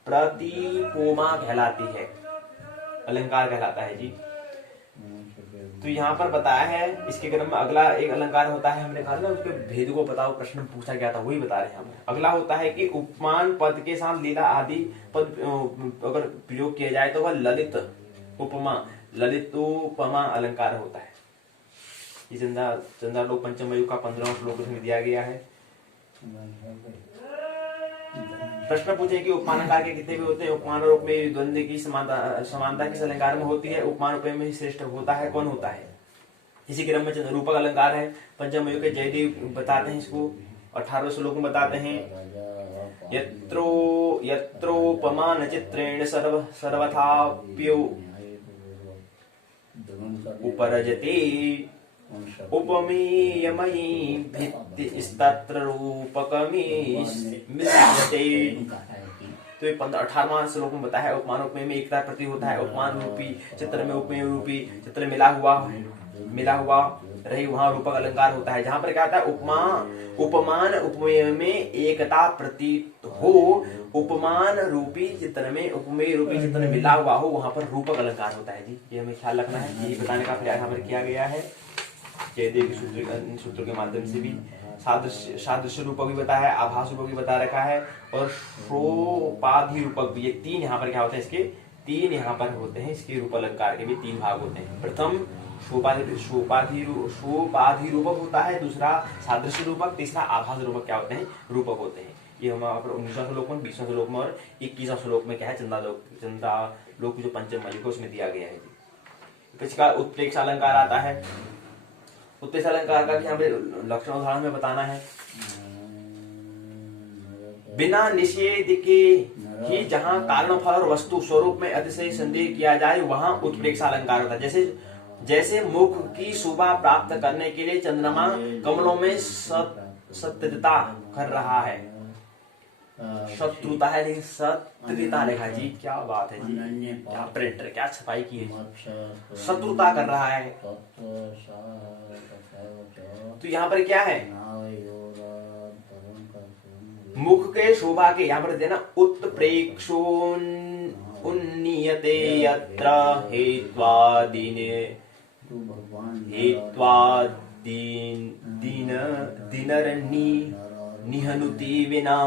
प्रतीपोमा कहलाती है, अलंकार कहलाता है जी। तो यहाँ पर बताया है, इसके क्रम में अगला एक अलंकार होता है, हमने कहा ना उसके भेद को बताओ, प्रश्न पूछा गया था, वही बता रहे हैं हम। अगला होता है कि उपमान पद के साथ लीला आदि पद अगर प्रयोग किया जाए तो वह ललितोपमा अलंकार होता है। ये चंदा लोक पंचम युग का 15वां श्लोक उसमें दिया गया है। प्रश्न पूछे कि उपमान अलंकार के कितने भी होते हैं, उपमान और उपमेय द्वंद्व की समानता किस अलंकार में होती है, उपमान उपमेय में श्रेष्ठ होता है, कौन होता है। इसी क्रम में रूपक अलंकार है, पंचम युग के जयदेव बताते हैं इसको, 18वें श्लोक में बताते हैं, यत्रोपमान चित्रेण सर्वथाप्यो उपरजते उपमेयमयी भित्तिस्तत्र रूपकमिष्यते। तो 18वां श्लोक में बताया है उपमान उपमेय में एकता प्रति होता है, उपमान रूपी चित्र में उपमेय रूपी चित्र मिला हुआ रही वहां रूपक अलंकार होता है। जहां पर क्या होता है, उपमान उपमेय में एकता प्रतीत हो, उपमान रूपी चित्र में उपमेय रूपी चित्र मिला हुआ हो, वहां पर रूपक अलंकार होता है जी। ये हमें ख्याल रखना है, ये बताने का प्रयास यहाँ पर किया गया है जयदेव के सूत्र के माध्यम से भी। सादृश्य रूपक भी बताया है, आभास रूपक भी बता रखा है, और सोपाधि रूपक भी। ये तीन यहाँ पर क्या होते हैं, इसके तीन यहाँ पर होते हैं, इसके रूप अलंकार के भी तीन भाग होते हैं। प्रथम सोपाधि रूपक होता है, दूसरा सादृश्य रूपक, तीसरा आभास रूपक क्या होते हैं, रूपक होते हैं। ये हमारा 19वां श्लोक में, 20वां श्लोक में और 21वां श्लोक में क्या है, चंदा लोक जो पंचम युग उसमें दिया गया है। इसका उत्प्रेक्ष अलंकार आता है। उत्प्रेक्ष अलंकार का भी हमें लक्षण उदाहरण में बताना है। बिना निषेध के ही जहां कारण फल और वस्तु स्वरूप में अतिशय संदेह किया जाए वहां उत्प्रेक्ष अलंकार होता है। जैसे मुख की शोभा प्राप्त करने के लिए चंद्रमा कमलों में शत्रुता कर रहा है, शत्रुता है लेकिन शत्रुता लिखा जी, क्या बात है जी, क्या प्रिंटर, क्या छपाई की है, शत्रुता कर रहा है। तो यहाँ पर क्या है, मुख के शोभा के यहाँ पर देना उत्प्रेक्षोन्नियते यत्र निहनुति विना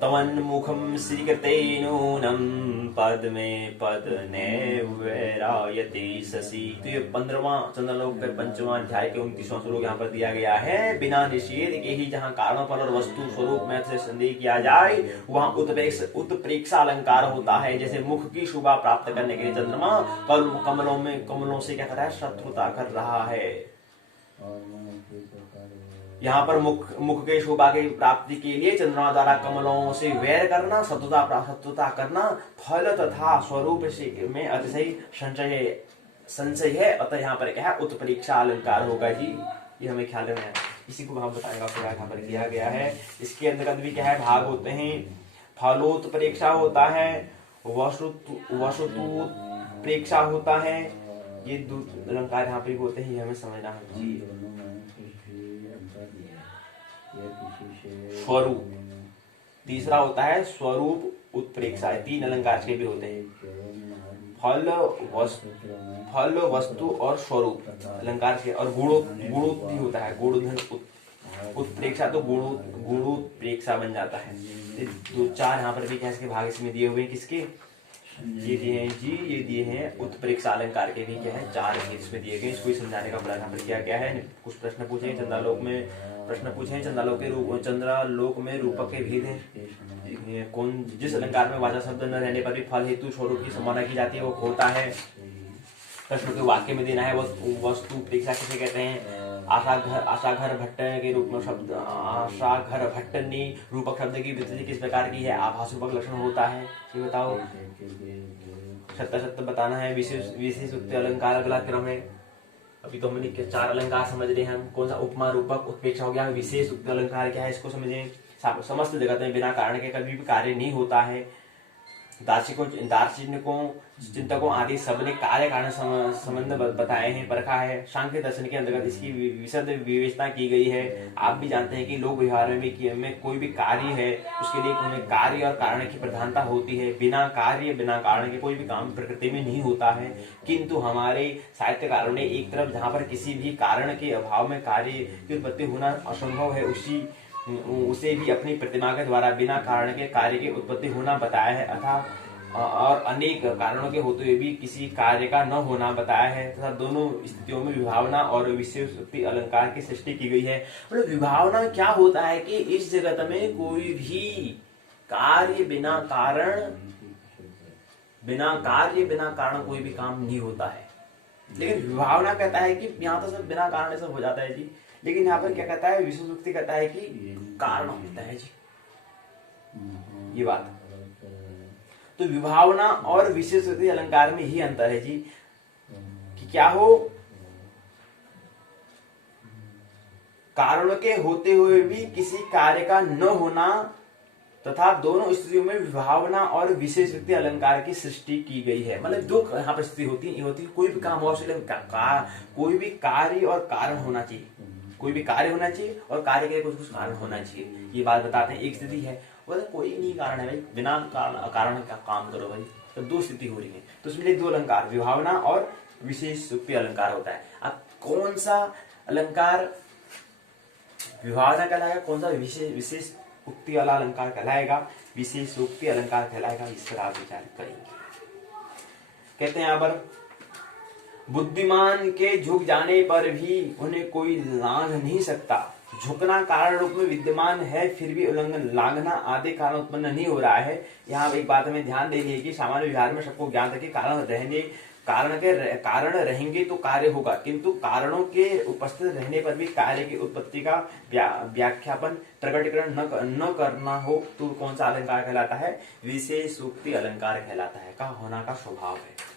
तवन्मुखं श्रीकृतेनूनं पद्मे पद्नैवैरायते शशि। तो ये 15वां चंद्रलोक के 5वां अध्याय के 29वां श्लोक यहाँ पर दिया गया है। बिना निषेध के ही जहाँ कारण फल और वस्तु स्वरूप में से संदेह किया जाए वहाँ उत्प्रेक्ष अलंकार होता है। जैसे मुख की शोभा प्राप्त करने के लिए चंद्रमा कमलों से क्या कर रहा है, शत्रुता कर रहा है। यहाँ पर मुख के शोभा की प्राप्ति के लिए चंद्रमा द्वारा कमलों से वैर करना, शत्रुता करना फल तथा स्वरूप में अतिशय संशय है, अतः यहाँ पर क्या है, उत्प्रेक्षा अलंकार होगा जी। ये हमें ख्याल रखना है। इसी को हम बताएगा प्रकार यहाँ पर किया गया है। इसके अंतर्गत भी क्या है, भाग होते हैं। फलोत्प्रेक्षा होता है, वसुतोत्प्रेक्षा होता है। ये दो अलंकार यहाँ पे होते हैं, ये हमें समझना चाहिए। स्वरूप, तीसरा होता है स्वरूप उत्प्रेक्षा। 3 अलंकार के भी होते हैं, फल वस्तु और स्वरूप अलंकार के। और गुणोत भी होता है, गुणोधन उत्प्रेक्षा तो गुणोत्प्रेक्षा बन जाता है। 2-4 यहाँ पर भी क्या इसके भाग इसमें दिए हुए हैं, किसके ये दिए हैं जी, ये दिए हैं उत्प्रेक्षा अलंकार के भी क्या है 4 इसमें दिए गए। इसको समझाने का बड़ा यहाँ पर किया गया है। कुछ प्रश्न पूछे चंद्रालोक में, चंद्रालोक में रूपक के भेद हैं। कौन जिस अलंकार में वाचा शब्द न रहने पर भी फल हेतु स्वरूप की संभावना की जाती है वो होता है। प्रश्न के वाक्य में देना है। वस्तु प्रेक्षा किसे कहते हैं? आशाघर भट्ट के रूप में शब्द आशाघर भट्ट ने रूपक शब्द की विस्तृति किस प्रकार की है? आभास रूपक लक्षण होता है, ये बताओ। सत्य बताना है। विशेष उक्त अलंकार अगला क्रम है। अभी तो हमने 4 अलंकार समझ रहे हैं हम। कौन सा? उपमा, रूपक, उत्प्रेक्षा हो गया। विशेष उक्त अलंकार क्या है इसको समझें। समस्त जगत में बिना कारण के कभी भी कार्य नहीं होता है। दार्शनिकों, चिंतकों आदि सबने कार्य कारण संबंध बताए हैं, परखा है। सांख्य दर्शन के अंतर्गत इसकी विशद विवेचना की गई है। आप भी जानते हैं कि लोक व्यवहार में कोई भी कार्य है उसके लिए उन्हें कार्य और कारण की प्रधानता होती है। बिना कार्य बिना कारण के कोई भी काम प्रकृति में नहीं होता है। किंतु हमारे साहित्यकारों ने एक तरफ जहाँ पर किसी भी कारण के अभाव में कार्य की उत्पत्ति होना असंभव है, उसे भी अपनी प्रतिमा के द्वारा बिना कारण के कार्य की उत्पत्ति होना बताया है, अतः और अनेक कारणों के होते हुए भी किसी कार्य का न होना बताया है। तथा दोनों स्थितियों में विभावना और विशेषोक्ति अलंकार की सृष्टि की गई है। मतलब विभावना क्या होता है कि इस जगत में कोई भी कार्य बिना कारण कोई भी काम नहीं होता है। लेकिन विभावना कहता है कि यहाँ तो सब बिना कारण सब हो जाता है जी। लेकिन यहाँ पर क्या कहता है? विशेषोक्ति कहता है कि कारण होता है जी, ये बात। तो विभावना और विशेषोक्ति अलंकार में ही अंतर है जी, कि क्या हो, कारणों के होते हुए भी किसी कार्य का न होना तथा दोनों स्थितियों में विभावना और विशेषोक्ति अलंकार की सृष्टि की गई है। मतलब दो यहाँ पर स्थिति होती है, कोई भी काम हो, कोई भी कार्य और कारण होना चाहिए, कोई भी कार्य होना चाहिए और कार्य के कुछ कारण होना चाहिए। ये बात बताते हैं। एक स्थिति है मतलब कोई नहीं कारण है भाई, बिना कारण का काम करो भाई, तो 2 स्थिति हो रही है। तो उसमें 2 अलंकार, विभावना और विशेषोक्ति अलंकार होता है। अब कौन सा अलंकार विभावना कहलाएगा, कौन सा विशेषोक्ति वाला अलंकार कहलाएगा, विशेषोक्ति अलंकार कहलाएगा, इस पर आप विचार करेंगे। कहते हैं यहाँ पर, बुद्धिमान के झुक जाने पर भी उन्हें कोई लांघ नहीं सकता। झुकना कारण रूप में विद्यमान है, फिर भी उल्लंघन लांघना आदि कारण उत्पन्न नहीं हो रहा है। यहाँ एक बात हमें ध्यान देनी है कि सामान्य व्यवहार में सबको ज्ञात है कि कारण रहेंगे तो कार्य होगा, किंतु कारणों के उपस्थित रहने पर भी कार्य की उत्पत्ति का व्याख्यापन प्रकटीकरण न करना हो तो कौन सा अलंकार कहलाता है? विशेषोक्ति अलंकार कहलाता है। का होना का स्वभाव है।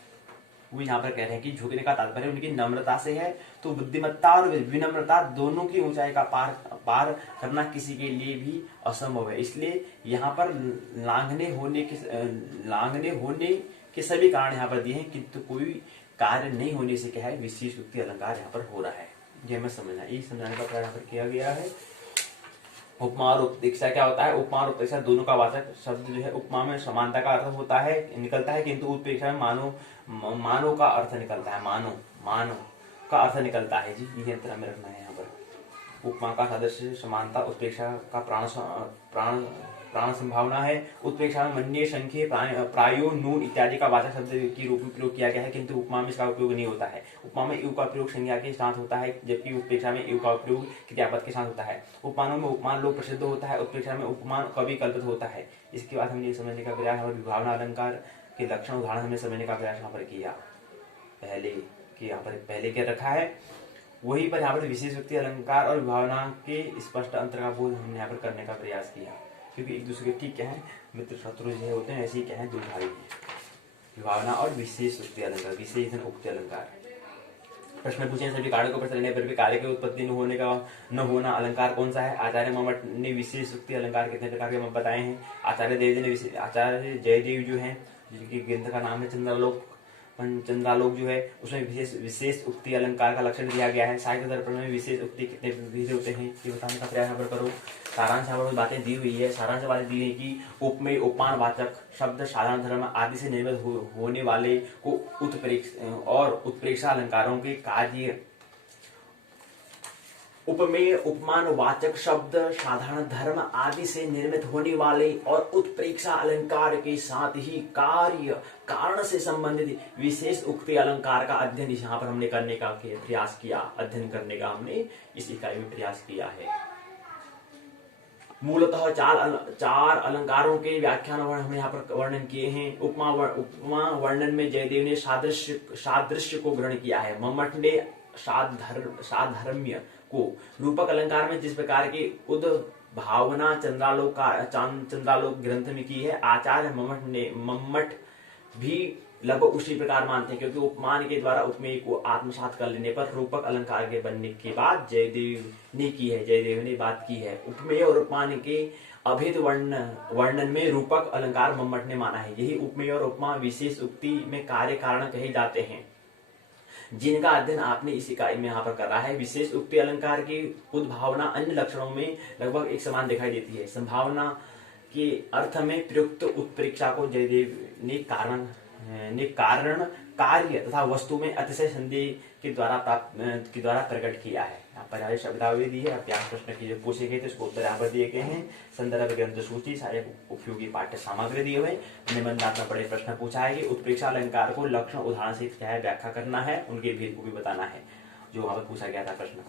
वो यहाँ पर कह रहे हैं कि झुकने का तात्पर्य उनकी नम्रता से है। तो बुद्धिमत्ता और विनम्रता दोनों की ऊंचाई का पार करना किसी के लिए भी असंभव है। इसलिए यहाँ पर लांघने होने के सभी कारण यहाँ पर दिए हैं, किंतु कोई कार्य नहीं होने से क्या है? विशेषोक्ति अलंकार यहाँ पर हो रहा है। ये हमें समझना, ये समझाने का प्रयास यहाँ पर किया गया है। उपमा और उत्प्रेक्षा क्या होता है? उपमा और उत्प्रेक्षा दोनों का वाचक शब्द जो है, उपमा में समानता का अर्थ होता है, निकलता है, किंतु उत्प्रेक्षा में मानो का अर्थ निकलता है, मानो का अर्थ निकलता है जी। ये अंतर हमें रखना है यहाँ पर। उपमा का सदस्य समानता, उत्प्रेक्षा का प्राण संभावना है। उत्प्रेक्षा में मन्ये, संख्ये, प्रायो, नून इत्यादि का वाचक शब्द के रूप में प्रयोग किया गया है, किंतु उपमा में इसका उपयोग नहीं होता है। उपमा में यू का प्रयोग संज्ञा के साथ होता है, जबकि उत्प्रेक्षा में यू का उपयोग क्रियापद के साथ होता है। उपमानों में उपमान लोक प्रसिद्ध होता है, उत्प्रेक्षा में उपमान कवि कल्पित होता है। इसके बाद हमने समझने का प्रयास और विभावना अलंकार के लक्षण उदाहरण हमने समझने का प्रयास यहाँ पर किया। पहले क्या रखा है, वही पर यहाँ पर विशेषोक्ति अलंकार और विभावना के स्पष्ट अंतर का बोध हमने यहाँ पर करने का प्रयास किया, क्योंकि एक दूसरे के ठीक क्या है, मित्र शत्रु जो होते हैं, ऐसे ही क्या है, 2 भाई हैं। विभावना और विशेषोक्ति अलंकार, विशेषण उक्ति अलंकार। प्रश्न पूछे सभी कार्यों को प्रचलने पर भी कार्य की उत्पत्ति न होना अलंकार कौन सा है। आचार्य मम्मट ने विशेष उक्ति अलंकार कितने प्रकार के बताए हैं। आचार्य जयदेव जो है, जिनके ग्रंथ का नाम है चंद्रालोक जो है, उसमें विशेष उक्ति अलंकार का लक्षण दिया गया है। साहित्य दर्पण में विशेष उक्ति कितने विधि होते हैं ये बताने का प्रयास यहाँ पर करो। सारांश यहाँ पर बातें दी हुई है। सारांश बातें दी है कि उपमेय उपमान वाचक शब्द साधारण धर्म आदि से निर्मित होने वाले को उत्प्रेक्षा अलंकारों के कार्य। उपमेय उपमान वाचक शब्द साधारण धर्म आदि से निर्मित होने वाले और उत्प्रेक्षा अलंकार के साथ ही कार्य कारण से संबंधित विशेष उक्ति अलंकार का अध्ययन यहाँ पर हमने करने का प्रयास किया। अध्ययन करने का हमने इस इकाई में प्रयास किया है। मूलतः चार अलंकारों के व्याख्यान हमने यहाँ पर वर्णन किए हैं। उपमा वर्णन में जयदेव ने सादृश्य को ग्रहण किया है। मम्मट ने साधर्म्य को। रूपक अलंकार में जिस प्रकार की उद्भावना चंद्रालोक ग्रंथ में की है, आचार्य मम्मट भी लगभग उसी प्रकार मानते हैं, क्योंकि उपमान के द्वारा उपमेय को आत्मसात कर लेने पर रूपक अलंकार के बनने के बाद जयदेव ने बात की है। उपमेय और उपमान के अभेद वर्णन में रूपक अलंकार मम्मट ने माना है। यही उपमेय और उपमा विशेष उक्ति में कार्य कारण कहे जाते हैं, जिनका अध्ययन आपने इस इकाई में यहाँ पर कर रहा है। विशेष उक्ति अलंकार की उद्भावना अन्य लक्षणों में लगभग एक समान दिखाई देती है। संभावना के अर्थ में प्रयुक्त उत्प्रेक्षा को जयदेव ने कारण कार्य तथा वस्तु में अतिशय संदेह के द्वारा प्रकट किया है। यहाँ पर आगे शब्दावली दी है। अभ्यास प्रश्न की जो पूछे गए थे उसको उत्तर यहाँ पर दिए गए हैं। संदर्भ ग्रंथ सूची, सारे उपयोगी पाठ्य सामग्री दिए हुए। निबंधात्मक बड़े प्रश्न पूछा है कि उत्प्रेक्षा अलंकार को लक्षण उदाहरण से क्या है व्याख्या करना है, उनके भेद को भी बताना है, जो वहां पर पूछा गया था प्रश्न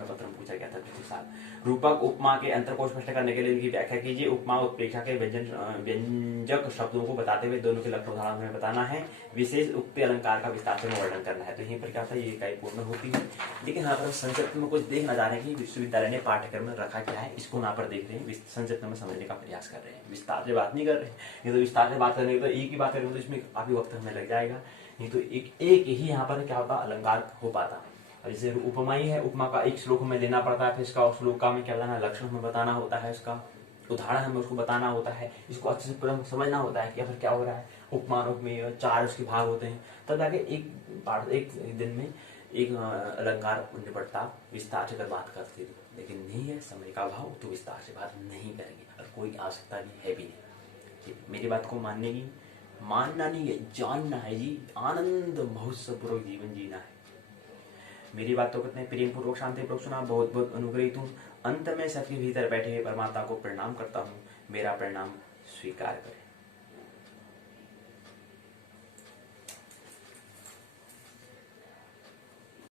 पत्र में पूछा गया था पिछले साल। रूपक उपमा के अंतर को स्पष्ट करने के लिए इनकी व्याख्या कीजिए। उपमा उत्प्रेक्षा के व्यंजक शब्दों को बताते हुए दोनों के लक्षण उदाहरण में बताना है। विशेष उक्ति अलंकार का विस्तार से वर्णन करना है। तो यहीं पर क्या होता है, ये इकाई पूर्ण होती है। लेकिन यहाँ पर संक्षिप्त में कुछ देखना चाह रहे हैं कि विश्वविद्यालय ने पाठ्यक्रम में रखा क्या है, इसको यहाँ पर देख रहे हैं, संक्षिप्त में समझने का प्रयास कर रहे हैं। विस्तार से बात नहीं कर रहे हैं। ये तो विस्तार से बात करने तो एक ही बात करेंगे तो इसमें काफी वक्त हमें लग जाएगा। नहीं तो एक ही यहाँ पर क्या होता अलंकार हो पाता। जैसे उपमा ही है, उपमा का एक श्लोक हमें देना पड़ता है, फिर इसका उस श्लोक का हमें क्या बताना, लक्षण हमें बताना होता है, इसका उदाहरण हमें उसको बताना होता है, इसको अच्छे से पूरा समझना होता है कि फिर क्या हो रहा है। उपमान उपमेय 4 उसके भाग होते हैं, तब जाके एक दिन में एक अलंकार निपटता विस्तार से बात करते थे। लेकिन नहीं है समय का अभाव, तो विस्तार से बात नहीं करेंगे और कोई आवश्यकता भी है भी नहीं। मेरी बात को मानना नहीं है, जानना है जी। आनंद महोत्सव पूर्वक जीवन जीना है। मेरी बात तो कितने प्रेम पूर्वक शांति पूर्वक सुना, बहुत बहुत अनुग्रहित हूँ। अंत में सबके भीतर बैठे परमात्मा को प्रणाम करता हूँ। मेरा प्रणाम स्वीकार करें।